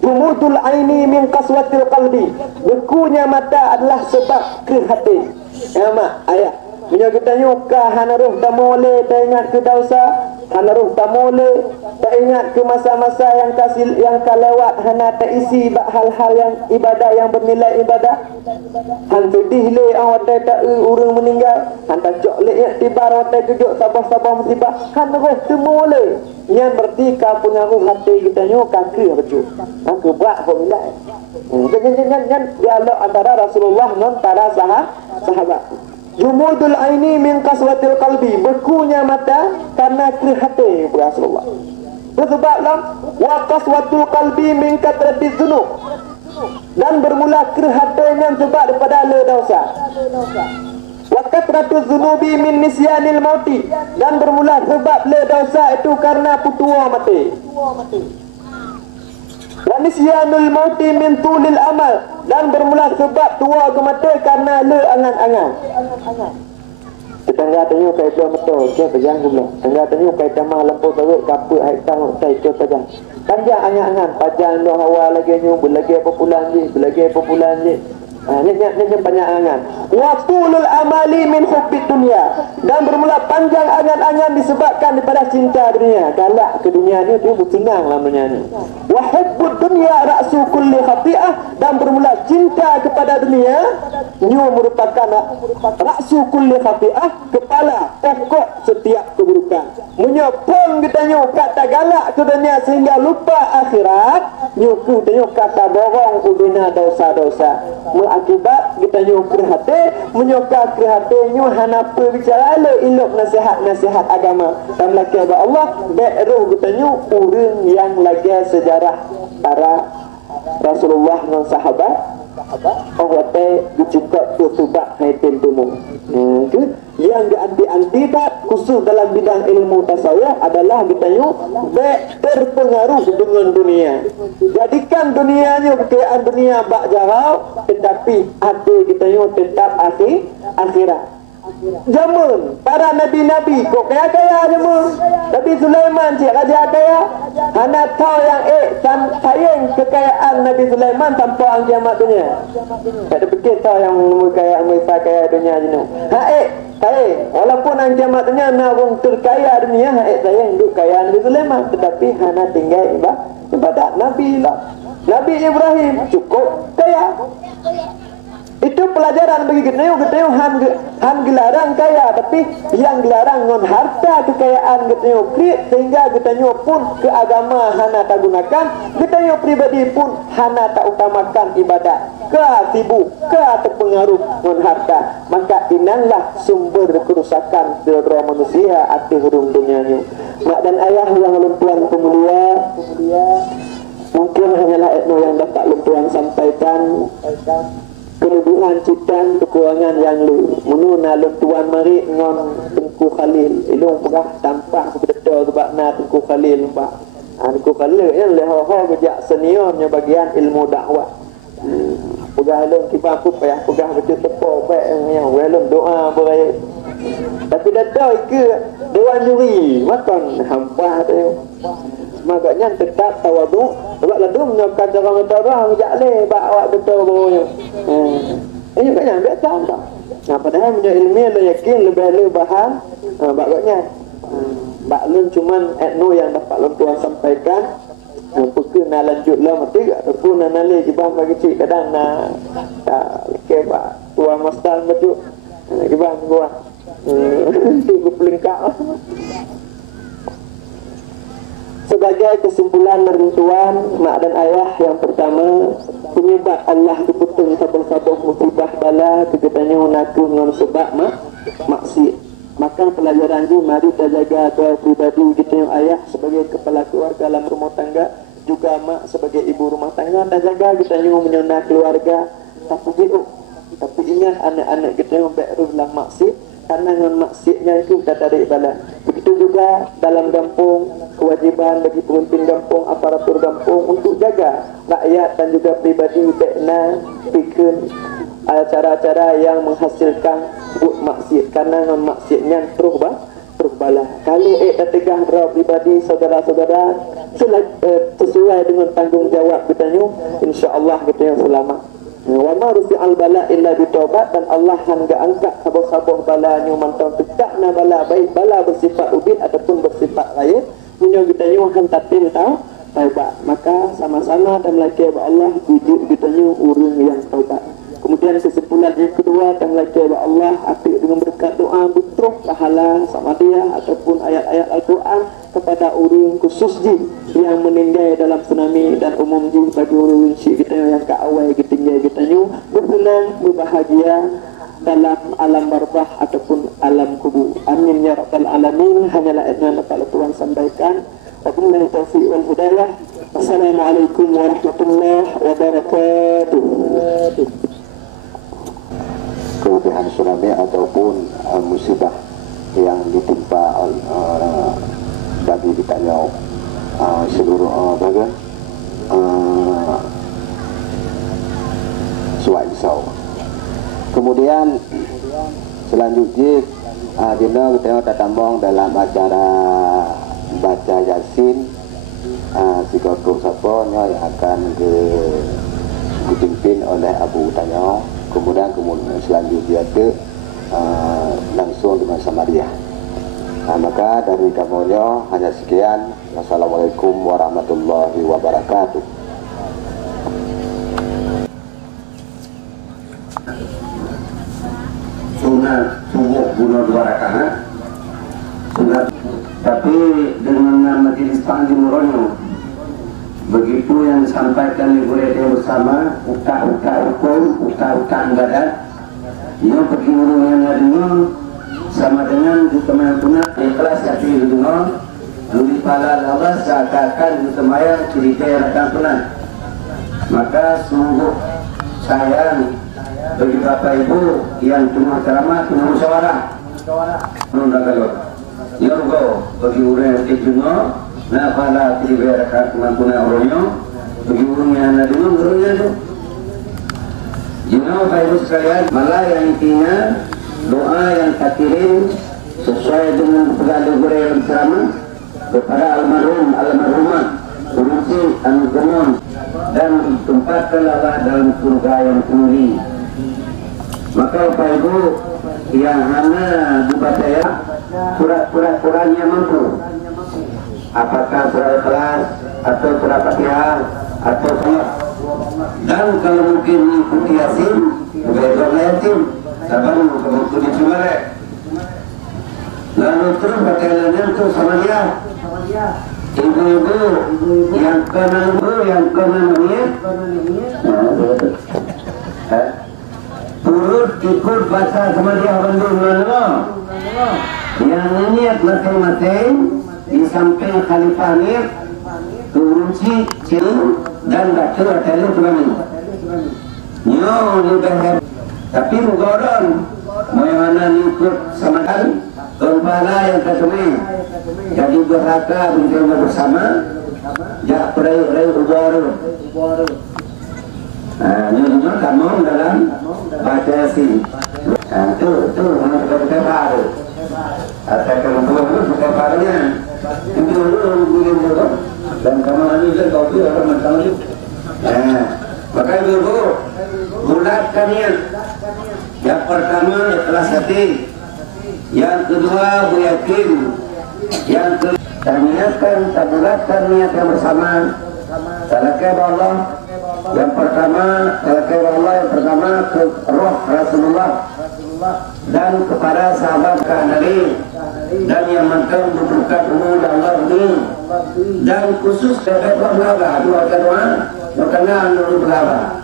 Jumudul aini min qaswatil qalbi. Gekunya mata adalah sebab ke hati. Ya mak, ayah punya kita nyuka hanaruh tak boleh tak ingat ke dosa hanaruh tak boleh tak ingat ke masa-masa yang kalewat hana tak isi hal-hal yang ibadah yang bernilai ibadah han sedih le awak tak urang meninggal han tak jok le tibar awak kejut sabar-sabar musibah hanaruh tak boleh yang berarti ka punya hati kita nyuka ke betul aku buat formula jangan dialog antara Rasulullah dan para sahabat. Jumudul aini min qaswatil qalbi, bekunya mata karena kerhati Rasulullah. Sebablah wa qaswatul qalbi min katratiz dzunub. Dan bermula kerhatinya sebab daripada le dosa. Wa katratuz dzunubi min nisyanil mauti, dan bermula sebab le dosa itu karena putua mati. Wa nisyanul mauti min tulil amal, dan bermula sebab tua gemata karena le angan-angan. Tetangga tanya kaitan betul, ke pejang belum? Tetangga tanya kaitan mah lampu teruk kaput haitan tai ke pejang. Panjang angan-angan, panjang dah awal lagi nyu, belagi apa bulan je. Ni banyak angan. Wa tulul amali min hubbid dunya, dan bermula panjang angan-angan disebabkan daripada cinta dunia. Galak ke dunia ni tu bersenang namanya ni. Wa hubbud dunya ra'su kulli khati'ah, dan bermula cinta kepada dunia nyu merupakan ra'su kulli khati'ah, kepala pokok setiap keburukan. Menyopong kita nyu kata galak ke dunia sehingga lupa akhirat, nyu ku nyu kata borong ubina dosa-dosa. Akibat kita nyokir hati, menyokar ke hati nyu hanapa bicara le ilok nasihat agama. Dan laki Allah be'ruh kita nyu urang yang lagi sejarah para Rasulullah dan sahabat. Allah teh dicukap tutubak haitin tumu. Yang dianti-anti tak khusus dalam bidang ilmu tasawuf adalah kita nyu terpengaruh dengan dunia. Jadikan dunianya kekayaan dunia bak jarau, tetapi hati kita nyu tetap akhirat. Jamun para nabi-nabi kok kaya-kaya jamun. Nabi Sulaiman cik raja kaya. Hana tahu yang sayang kekayaan Nabi Sulaiman tanpa ang kiamat dunia. Tak ada fikir tahu yang kekayaan mereka kaya dunia jenuh. Sayang walaupun ang kiamat dunia narung terkaya dunia, sayang hidup kaya Nabi Sulaiman, tetapi hana tinggal ibadat Nabi lah. Nabi Ibrahim cukup kaya. Itu pelajaran bagi kita han gelarang kaya, tapi yang gelarang non harta kekayaan kita sehingga kita pun ke agama hana tak gunakan, kita pribadi pun hana tak utamakan ibadat, ke sibuk, ke terpengaruh non harta. Maka inanlah sumber kerusakan diri manusia ati hurung dunianya. Mak dan ayah yang lumpuan pemulia, mungkin hanyalah etno yang dapat lumpuan sampaikan kenubuhan citan kekurangan yang lu menuna lentuan mari ngon Tengku Khalil ilung pegah tampak betul sebab na Tengku Khalil pak Tengku Khalil yang leho-ho kerja seniornya bagian ilmu dakwah pegah ilung kita aku payah pegah betul tepo baik yang welum doa berai tapi dah tahu ke dewan juri makan hampa tu makanya tetap tawadu sebab lalu menyokkan cara orang tak boleh bak awak betul barunya ini banyak biasa tak nah padahal punya ilmiah lo yakin lebih bahan bagusnya Maklum cuman etno yang dapat Tuan sampaikan. Mungkin nak lanjut lah mati ataupun nak nalih jibang bagi cik kadang nak lekebak tuan mastal baju jibang gua tunggu pelengkap. Sebagai kesimpulan dari tuan mak dan ayah, yang pertama penyebab Allah diputung sabah-sabah musibah bala kegetanya naku dengan sebab maksiat. Maka pelajaran ini mari kita jaga doa pribadi kita yang ayah sebagai kepala keluarga dalam rumah tangga, juga mak sebagai ibu rumah tangga, dan jaga kita yang menyona keluarga. Tapi ingat anak-anak kita yang berlah maksiat, karena dengan maksiatnya itu kita tarik bala. Begitu juga dalam kampung, kewajiban bagi pemimpin kampung, aparatur kampung untuk jaga rakyat dan juga pribadi bekna bikin cara-cara yang menghasilkan buat maksiat, karena dengan maksiatnya terus bala. Kalau tegah draw pribadi saudara-saudara sesuai dengan tanggungjawab kita ni, insya-Allah kita yang selamat. Wa ma rufi'al bala illa bitaubat, dan Allah hangga angkat sabah-sabah bala ni mantau tegakna bala, baik bala bersifat ubid ataupun bersifat lain, punya kita ni akan tatim taubat. Maka sama-sama dan lagi Allah wujud kita ni urang yang taubat. Kemudian kesimpulan yang kedua, dan lagi Allah apik dengan berkat doa betul pahala sama dia ataupun ayat-ayat Al-Quran kepada orang khusus jin yang meninggal dalam tsunami dan umum jin bagi orang kita yang ke awal kita tinggal kita ni bersenang berbahagia dalam alam barzah ataupun alam kubur. Amin ya rabbal alamin. Hanyalah yang dapat Tuhan sampaikan. Wabillahi taufiq wal hidayah. Wassalamualaikum warahmatullahi wabarakatuh. Kelebihan tsunami ataupun musibah yang ditimpa bagi ditanya seluruh bagian suai risau. Kemudian selanjutnya dina kita tambang dalam acara baca Yasin 31 yang akan dipimpin oleh Abu Tanya. Kemudian selanjutnya itu langsung dengan Samaria. Maka dari kamunya hanya sekian. Wassalamualaikum warahmatullahi wabarakatuh. Sunat subuh bunuh 2 rakaat. Sunat, tapi dengan majelis panji muronyo. Begitu yang disampaikan Ibu Rete bersama utak-utak hukum, utak-utak ibadat, yang pergi urung yang ada sama dengan di teman punat ikhlas hati dengan duri pala Allah seakan-akan di temayang cerita yang akan punat. Maka sungguh sayang bagi Bapak Ibu yang tengah ceramah, tengah musyawarah nunda kalau yang go bagi urang yang dijuno nah pada diberikan kemampuan orangnya bagi orang yang ada dulu orangnya itu. Bapak Ibu sekalian, malah yang intinya doa yang kirim sesuai dengan pegawai guru yang ceramah kepada almarhumah urusi anugerah dan tempatkan Allah dalam surga yang tinggi. Maka Bapak Ibu yang hanya dibaca ya surat-surat Quran yang mampu, apakah surah Ikhlas atau surah Fatihah atau surah, dan kalau mungkin ikuti Yasin, belajar Yasin, sabar untuk dicumare. Lalu terus bacaan itu sama dia. Ibu-ibu yang kena niat, turut ikut baca sama dia bandung mana. Yang niat masing-masing di samping Khalifah niat turunci cium dan baca tadi tsunami. Nyo lebih tapi mugodon mau yang mana ikut sama kan tumpala yang ketemu jadi berhaka berjumpa bersama jak perai ubaru. Ini juga kamu dalam baca Yasin. Itu kita baru. Atau kalau kita barunya itu dulu dan kamu ini kan kau tu orang macam ni. Maka ibu bulatkan niat. Yang pertama ikhlas hati. Yang kedua yakin. Yang terniatkan, terbulatkan niat yang bersama. Talakai Allah yang pertama, talakai Allah yang pertama ke roh Rasulullah dan kepada sahabat Nabi, dan yang mantan berbuka umur Allah ini, dan khusus terhadap Allah dua kedua berkenaan nurul belaba.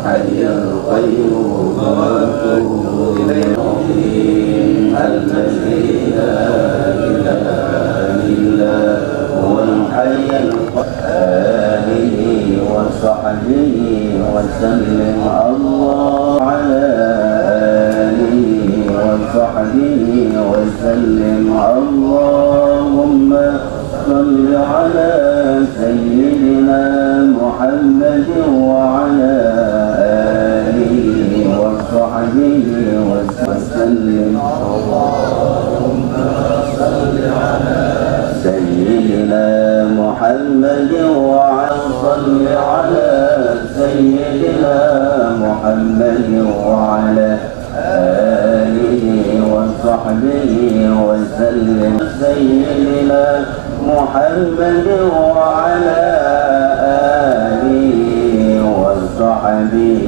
الحي القيوم وأتوب إليه الذي لا إله إلا هو الحي آله وصحبه وسلم الله على آله وصحبه وسلم اللهم صل على سيدنا محمد وعلى آله وصحبه وسلم اللهم صل على سيدنا محمد وصل على سيدنا محمد وعلى آله وصحبه وسلم سيدنا محمد وعلى آله وصحبه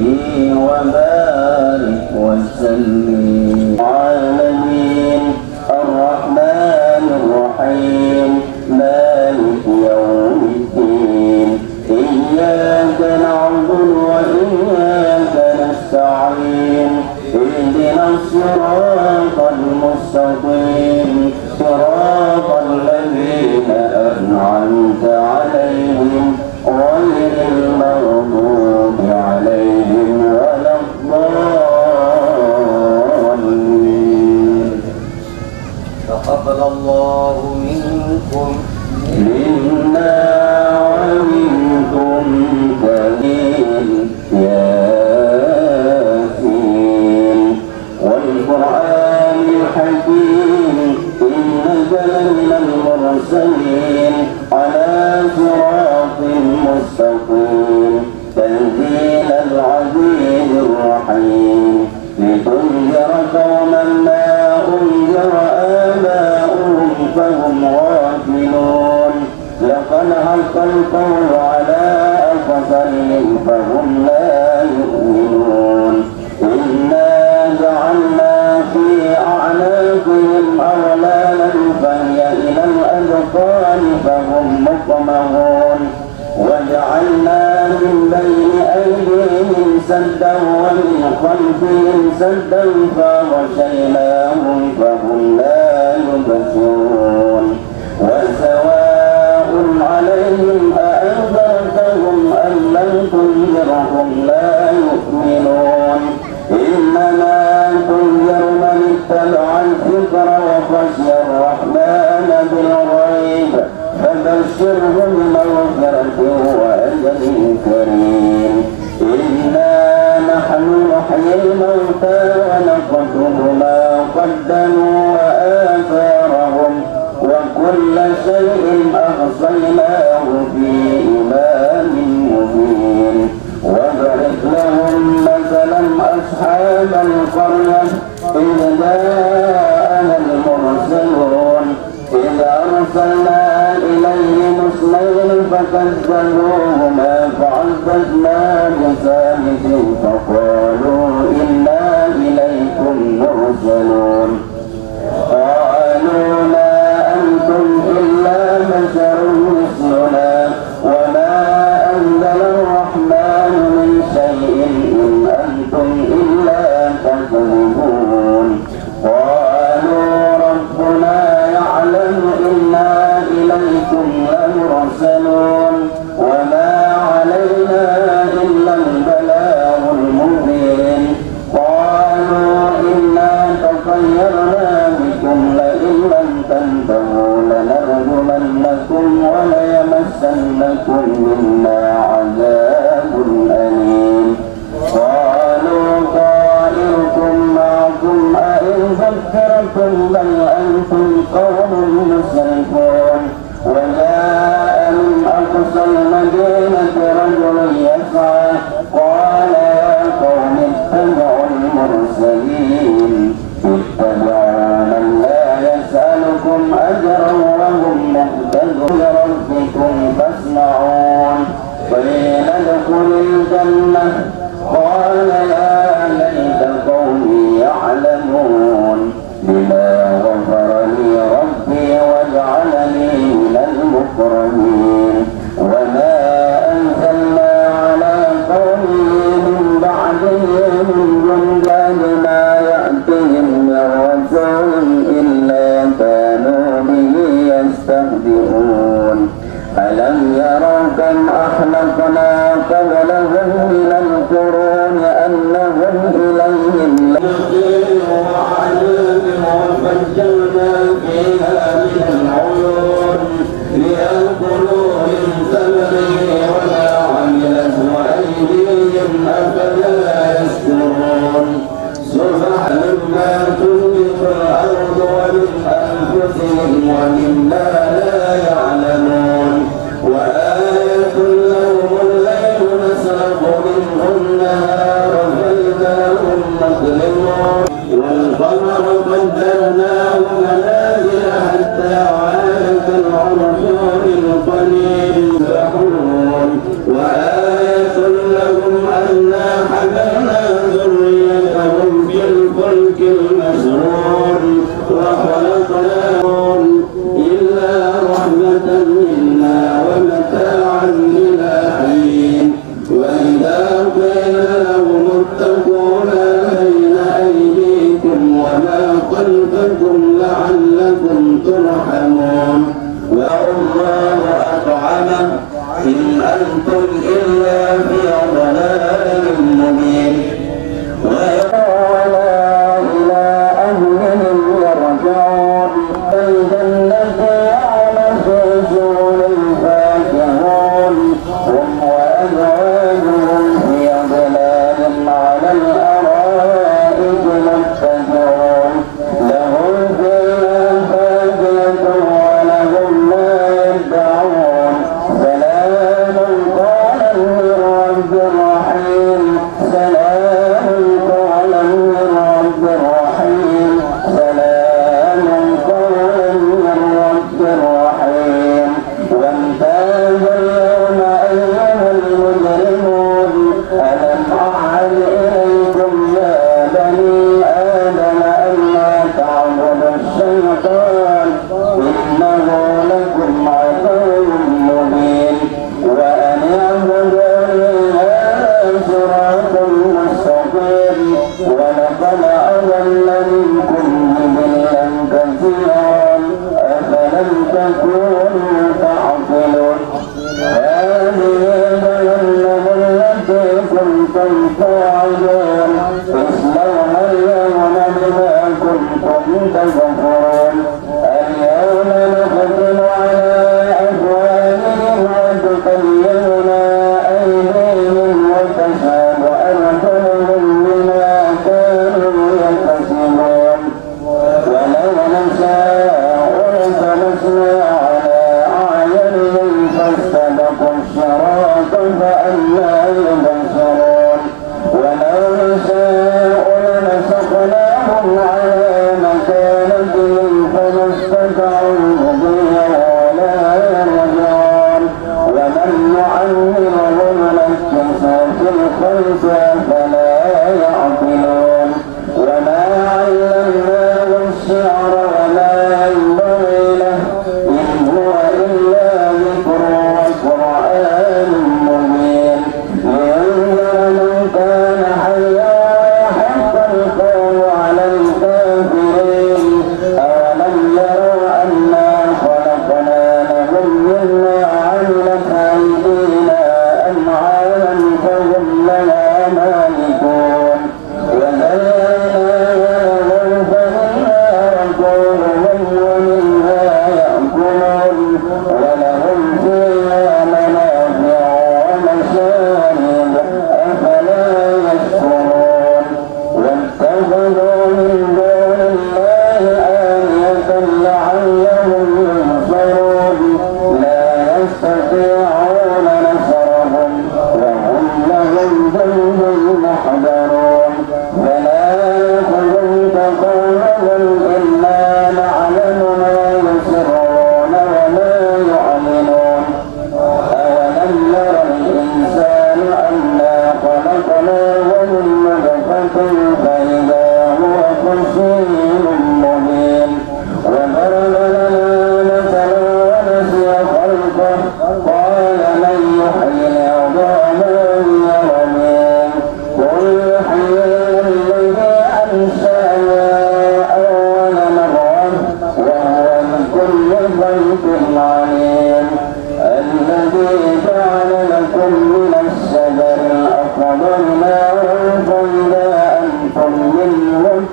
وبارك وسلم العالمين الرحمن الرحيم مالك يوم الدين إياك نعبد وإياك نستعين اهدنا الصراط المستقيم صراط الذين أنعمت عليهم غير المغضوب عليهم ولا الضالين. تقبل الله منكم منا ومنكم كريم ياسين والقرآن الحكيم إنك لمن المرسلين على صراط مستقيم تنزيل العزيز الرحيم لتنذر قوما ما أنذر آباؤهم فهم غافلون لقد حق القول على أكثرهم فهم لا يؤمنون إنا جعلنا في أعناقهم أغلالا فهي إلى الأذقان فهم مقمحون وجعلنا من بين أيديهم سدا ومن خلفهم سدا فغشيناهم فهم لا يبصرون وسواء عليهم أأنذرتهم أم لم تنذرهم لا يؤمنون إنما تنذر من اتبع الذكر وخشي الرحمن بالغيب فبشرهم بمغفرة وأجر كريم إنا نحن نحيي الموتى ونكتب ما قدموا وآثارهم وكل شيء أحصيناه في إمام مبين واضرب لهم مثلا أصحاب القرية إذ جاءها المرسلون إذ أرسلنا إليهم اثنين فكذبوهما فعززنا بثالث فقالوا إنا إليكم مرسلون قالوا ما أنتم إلا بشر مثلنا وما أنزل الرحمن من شيء إن أنتم إلا تكذبون قالوا ربنا يعلم إنا إليكم لمرسلون وما علينا إلا البلاغ المبين قالوا إنا تطيرنا بكم لئن لم تنتهوا لنرجمنكم وليمسنكم منا عذاب أليم قالوا طائركم معكم أئن ذكركم بل أنتم قوم مسرفون وجاء من المرسلين اتبعوا من لا يسألكم أجرا وهم مهتدون ربكم فاسمعون قيل ادخل الجنة قال يا ليت قومي يعلمون بما غفر لي ربي وجعلني من المكرمين وما أنزلنا على قومه من بعده من جند ما يأتيهم من رسول إلا كانوا به يستهزئون ألم يروا كم أهلكنا قبلهم من القرون أنهم إليهم وفجرنا فيها من العيون ليأكلوا من ثمره وما عملته أيديهم أفلا يشكرون سبحان ما تنبت الأرض ومن أنفسهم ومما لا يعلمون وآية لهم الليل نسلخ منه النهار فإذا هم مظلمون والقمر قدرناه منازل حتى عاد كالعرجون القديم يسبحون وآية لهم أنا حملنا ذريتهم في الفلك المشحون وخلقناهم إلا رحمة منا ومتاعا إلى حين وإذا قيل لهم اتقوا ما بين أيديكم وما خلفكم لعلكم ترحمون والله أطعمه إن أنتم إلا في ضلال مبين ولا إلى أهلهم يرجعون الجنة على سجون فاكهون هم وأزواجهم في ظلال على الأرائك متكئون لهم فيها فاكهة ولهم ما يدعون سلام قولا من رب رحيم سلام قولا من رب رحيم سلام قولا من رب رحيم وامتاز اليوم أيها المجرمون ألم أعهد إليكم يا بني آدم ألا تعبدوا الشيطان إنه لكم عدو مبين وأن اعبدوني هذا صراط مستقيم ولقد أضل منكم جبلا كثيرا أفلم تكونوا تعقلون هذه جهنم التي كنتم توعدون اصلوها اليوم بما كنتم تكفرون اليوم نختم على أفواههم وتكلمنا أيديهم وتشهد أرجلهم بما كانوا يكسبون ولو نشاء لطمسنا على أعينهم فاستبقوا الصراط فأنى يبصرون ولو نشاء لمسخناهم على مكانتهم فما استطاعوا مضيا ولا يرجعون ومن نعمره نكسه في الخلق فلا يعقلون وما علمناه الشعر وما ينبغي له إن هو إلا ذكر وقرآن مبين لينذر من كان حيا ويحق القول على الكافرين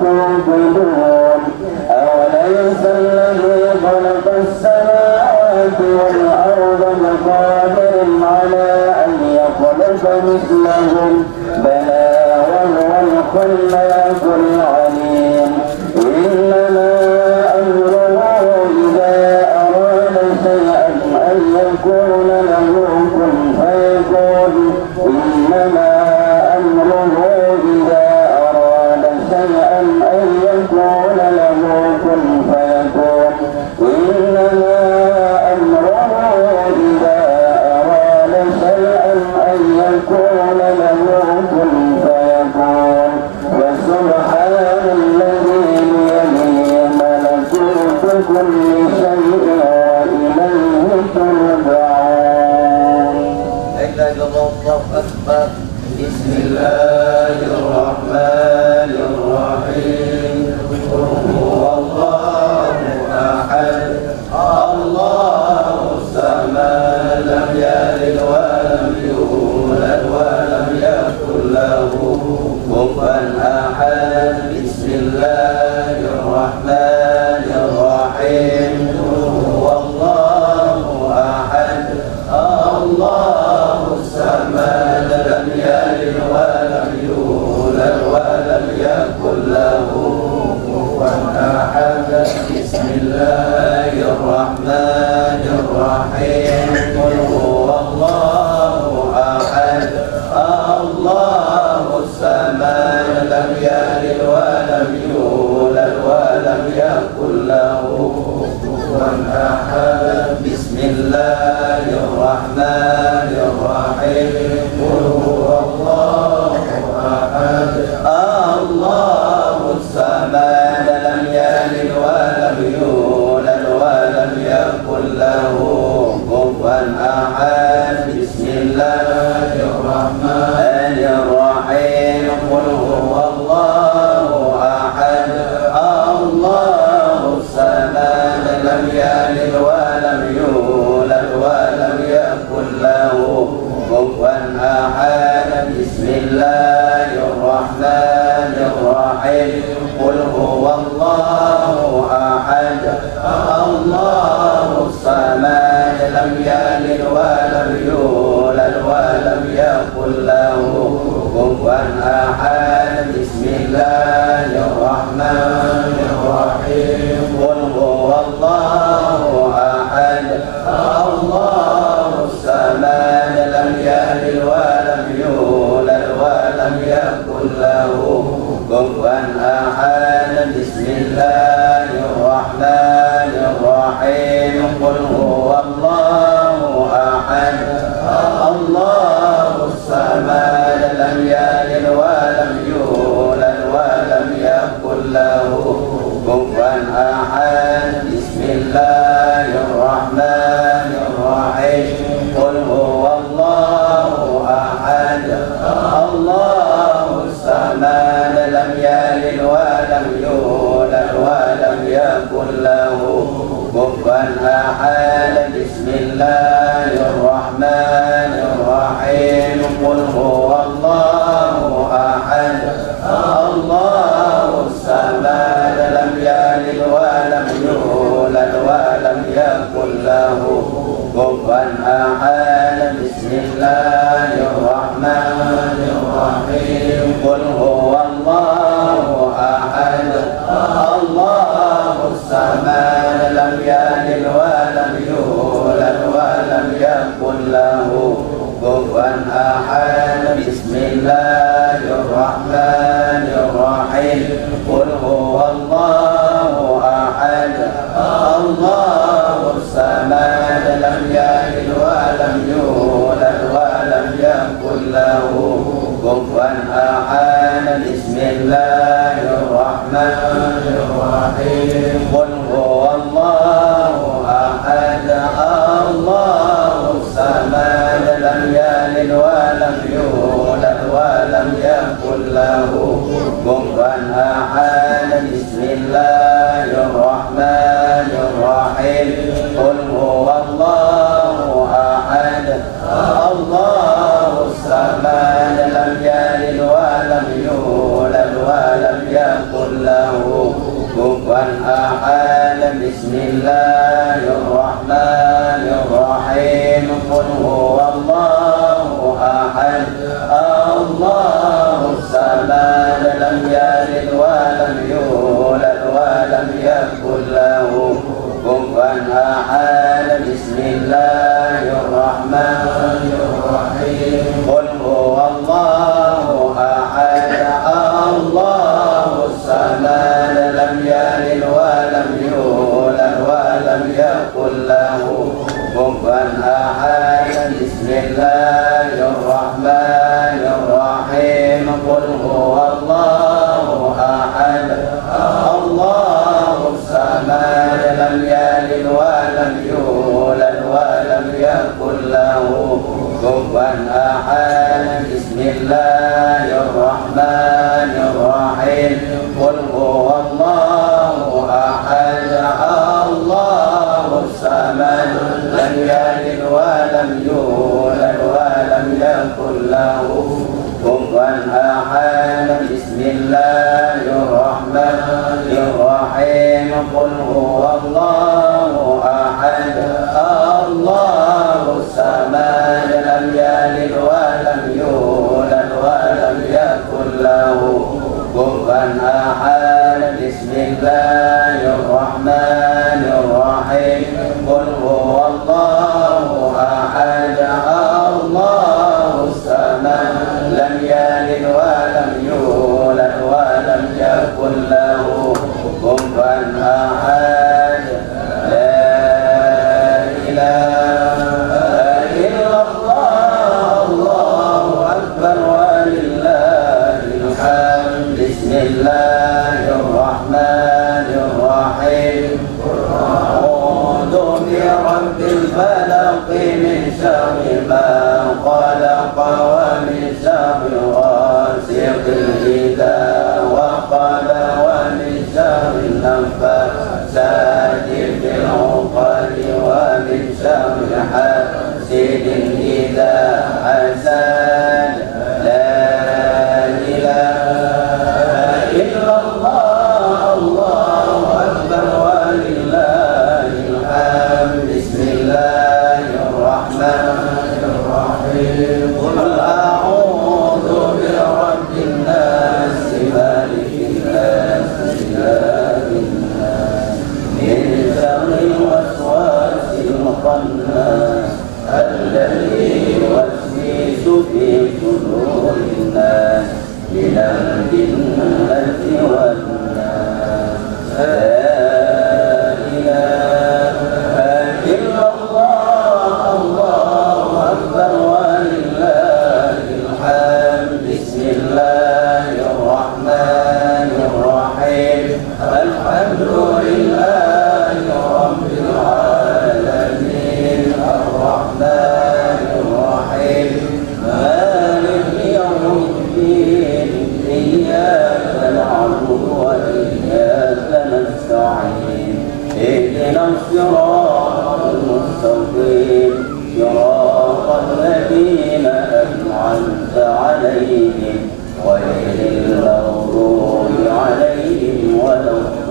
توقدون أوليس الذي خلق السماوات والأرض بقادر على أن يخلق مثلهم بلى وهو الخلاق العليم إنما أمره إذا أراد شيئا أن يكون له كن فيكون إنما أمره إذا أراد شيئا أن يكون له كن فيكون إنما أمره إذا أراد شيئا أن يكون له كن فيكون وسبحان الذي بيده ملكوت كل شيء وإليه ترجعون. الله أكبر. بسم الله الرحمن الرحيم. قل هو الله أحد الله الصمد لم يلد ولم يولد ولم يكن له كفوا أحد. بسم الله الرحمن الرحيم. قل هو الله أحد الله الصمد لم يلد ولم يولد ولم يكن له كفوا أحد. بسم الله الرحمن الرحيم. قل هو الله أحد الله الصمد لم يلد ولم يولد ولم يكن له كفوا أحد. بسم الله الرحمن الرحيم. قل هو الله أحد الله الصمد لم يلد ولم يولد ولم يكن له كفوا أحد. بسم الله الرحمن الرحيم. قل هو الله أحد الله الصمد لم يلد ولم يولد ولم يكن له كفوا أحد. بسم الله الرحمن الرحيم. قل هو الله أحد الله الصمد لم يلد ولم يولد ولم يكن له كفوا أحد. بسم الله الرحمن الرحيم. قل هو الله أحد الله الصمد لم يلد ولم يولد ولم يكن له كفوا أحد. بسم الله الرحمن الرحيم. قل هو الله أحد الله الصمد لم يلد ولم يولد ولم يكن له كفوا أحد. بسم الله الرحمن الرحيم. قل هو الله أحد الله الصمد لم يلد ولم يولد ولم يكن له كفوا أحد. بسم الله الرحمن الرحيم. قل هو الله أحد الله الصمد لم يلد ولم يولد ولم يكن له كفوا أحد. بسم الله الرحمن الرحيم. قل هو الله أحد الله الصمد لم يلد ولم يولد ولم يكن له كفوا أحد. بسم الله الرحمن الرحيم. قل هو الله أحد الله الصمد لم يلد ولم يولد ولم يكن له كفوا أحد. بسم الله الرحمن الرحيم. قل هو الله أحد الله الصمد لم يلد ولم يولد ولم يكن له كفوا أحد. بسم الله الرحمن الرحيم. قل هو الله أحد الله الصمد لم يلد ولم يولد ولم يكن له ولم يولد ولم يكن له كفوا أحد. بسم الله الرحمن الرحيم. قل هو الله أحد الله الصمد لم يلد ولم يولد ولم يكن له كفوا أحد. بسم الله الرحمن الرحيم. قل هو الله أحد الله الصمد لم يلد ولم يولد ولم يكن له كفوا أحد. بسم الله الرحمن الرحيم. قل هو الله أحد الله الصمد لم يلد ولم يولد ولم يكن له كفوا أحد. بسم الله الرحمن الرحيم. قل هو الله أحد الله الصمد لم يلد ولم يولد ولم يكن له كفوا أحد. بسم الله الرحمن الرحيم. قل هو الله أحد الله الصمد لم يلد ولم يولد ولم يكن له كفوا أحد. لا إله إلا الله الله أكبر ولله الحمد. بسم الله الرحمن الرحيم. أعوذ برب الفلق من شر ما خلق ومن شر غاسق إذا وقب ومن شر النفاثات في العقد ومن شر حاسد إذا حسد. لا إله إلا الله الله أكبر ولله الحمد. بسم الله الرحمن الرحيم. قل أعوذ برب الناس مالك الناس إله الناس من شر الوسواس الخناس الذي يوسوس في صدور الناس من الجنة والناس. لا إله إلا الله الله أكبر ولله الحمد. بسم الله الرحمن الرحيم. الحمد لله رب العالمين الرحمن الرحيم مالك يوم الدين. إياك نعبد وإياك نستعين. اهدنا الصراط المستقيم صراط الذين أنعمت عليهم غير المغضوب عليهم ولا الضالين.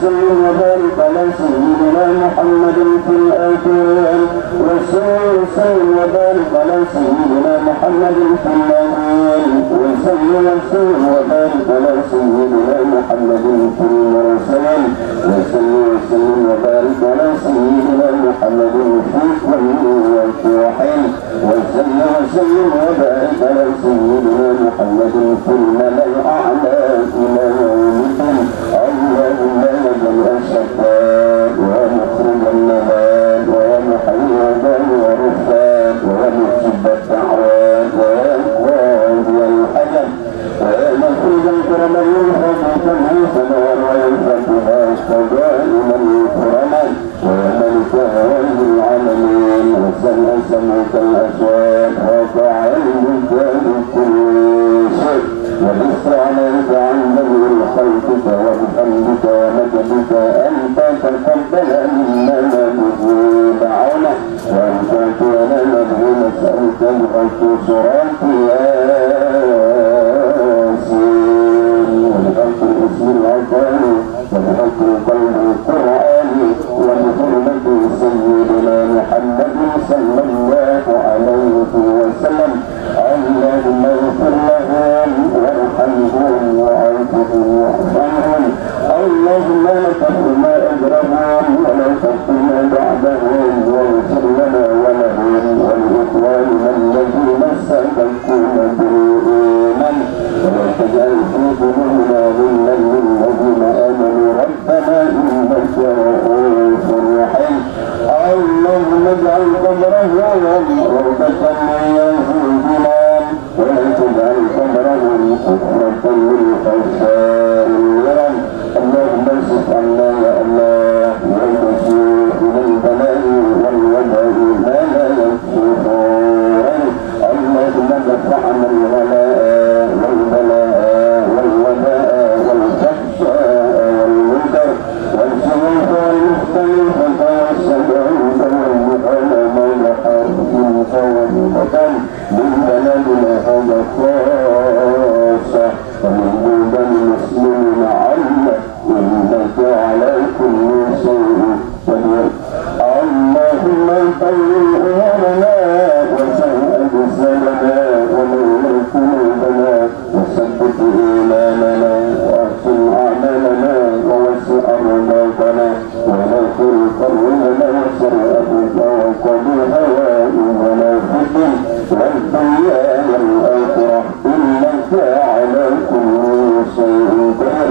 وسلم وبارك على سيدنا محمد في الآخرين وسلم وبارك على سيدنا محمد في الآخرين وسلم وبارك على سيدنا محمد في المرسلين وسلم وبارك على سيدنا محمد في كل وقت وحين وسلم وبارك على سيدنا محمد في الملأ الأعلى إلى يوم الدين. اللهم يا جميع الشفاء ومخرج النبات ومحيي الدم والرفات ومجيب الدعوات وقاضي الحاجات ومخرج الكرم ينفق الحسن وينفق دائما الكرمان وملك هذه العالمين وسمعك الأصوات وقع المجال كل شيء ولست عليك عن ذوي خلقك وبحمدك ومجدك أنت تقبل منا دعونا وأنت لنا نبغي نسألك بحق صراط ياسين وبحق الاسم العظيم وبحق القلب القرآني وبحرمة سيدنا محمد صلى الله عليه وسلم. اللهم اغفر لهم وارحمهم وعافهم واحفظهم. اللهم لا تحرمنا اجرهم ولا تفتنا بعدهم واغفر لنا ولهم ولاخواننا الذين سبقونا بالايمان ولا تجعل في قلوبنا غلا للذين امنوا ربنا انك رؤوف رحيم. اللهم اجعل قبرهم روضة من رياض الجنان ولا تجعل قبرهم حفرة للخشاء الورم. اللهم اصرف عنا يا الله والمسيح من البلاء والوباء ما لا يكشف عنه. اللهم ادفع عنا الغلاء والبلاء والوباء والفحشاء والمنكر والسيوف والمختلفة والسبعوث والمحرم والحرب والمكان من بلدنا هذا خاصة ومن بلدان المسلمين عامة إنك على كل شيء قدير. اللهم طول أمورنا وسهل أجسامنا ونور قلوبنا وثبت إيماننا وأحسن أعمالنا ووسع أرزاقنا ونغفر قربنا وسر أبدا وقضي هوائجنا في الدين والدنيا والآخرة إنك على كل شيء قدير.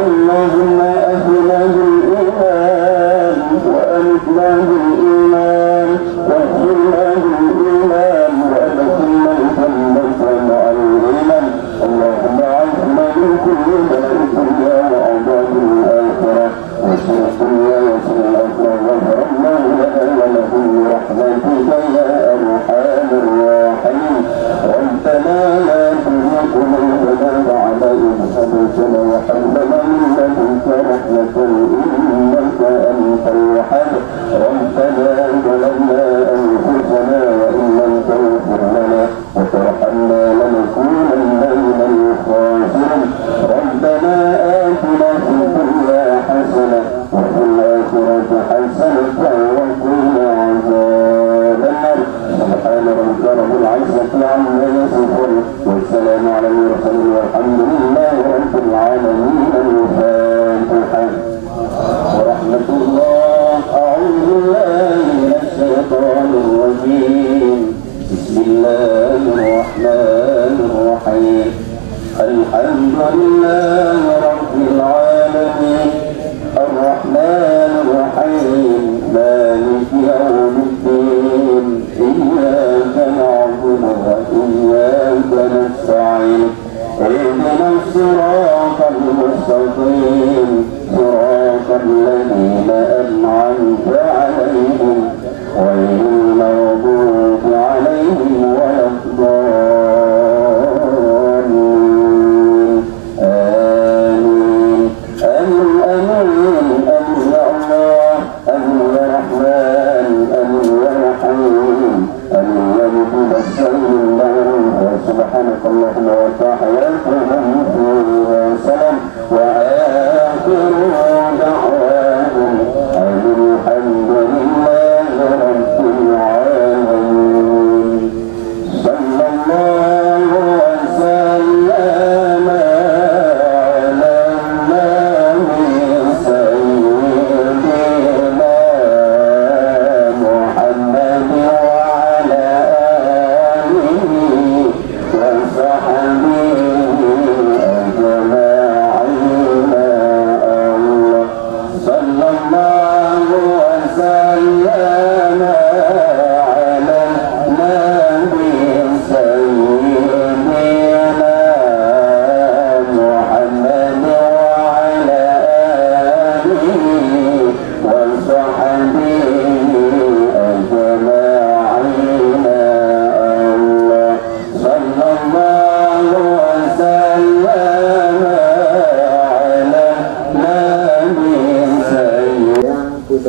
اللهم أهلنا بالإيمان وأمتنا بالإيمان واغفرنا بالإيمان وأدخلنا الجنة مع الإيمان. اللهم عافنا من كل بلاء الدنيا وعذاب الآخرة وشر الدنيا وشر الآخرة واغفر الله لنا ولهم برحمتك يا أرحم الراحمين. ربنا لا تزغ قلوبنا بعد إذ هديتنا وهب لنا من لدنك رحمة إنك أنت الوهاب. ربنا ظلمنا أنفسنا وإن لم تغفر لنا وترحمنا لنكونن من الخاسرين. ربنا آتنا في الدنيا حسنة وفي الآخرة حسنة وقنا عذاب النار. سبحان ربك رب العزة عما يصفون والسلام على المرسلين والحمد لله رب العالمين.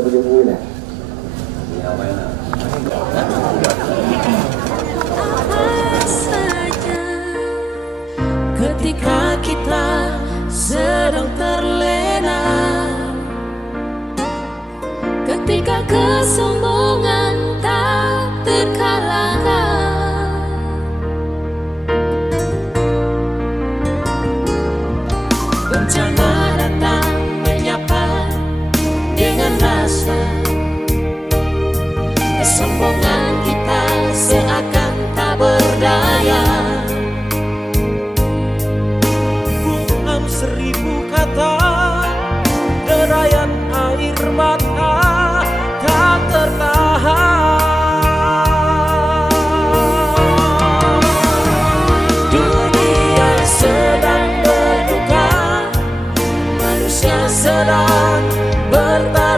pergi buku ni. Ketika kita sedang terlena, ketika kesombongan tak terkalahkan, bencana datang menyapa dengan rasa kesombongan kita seakan tak berdaya. Seribu kata, derayan air mata tak tertahan. Dunia sedang berduka, manusia sedang bertahan.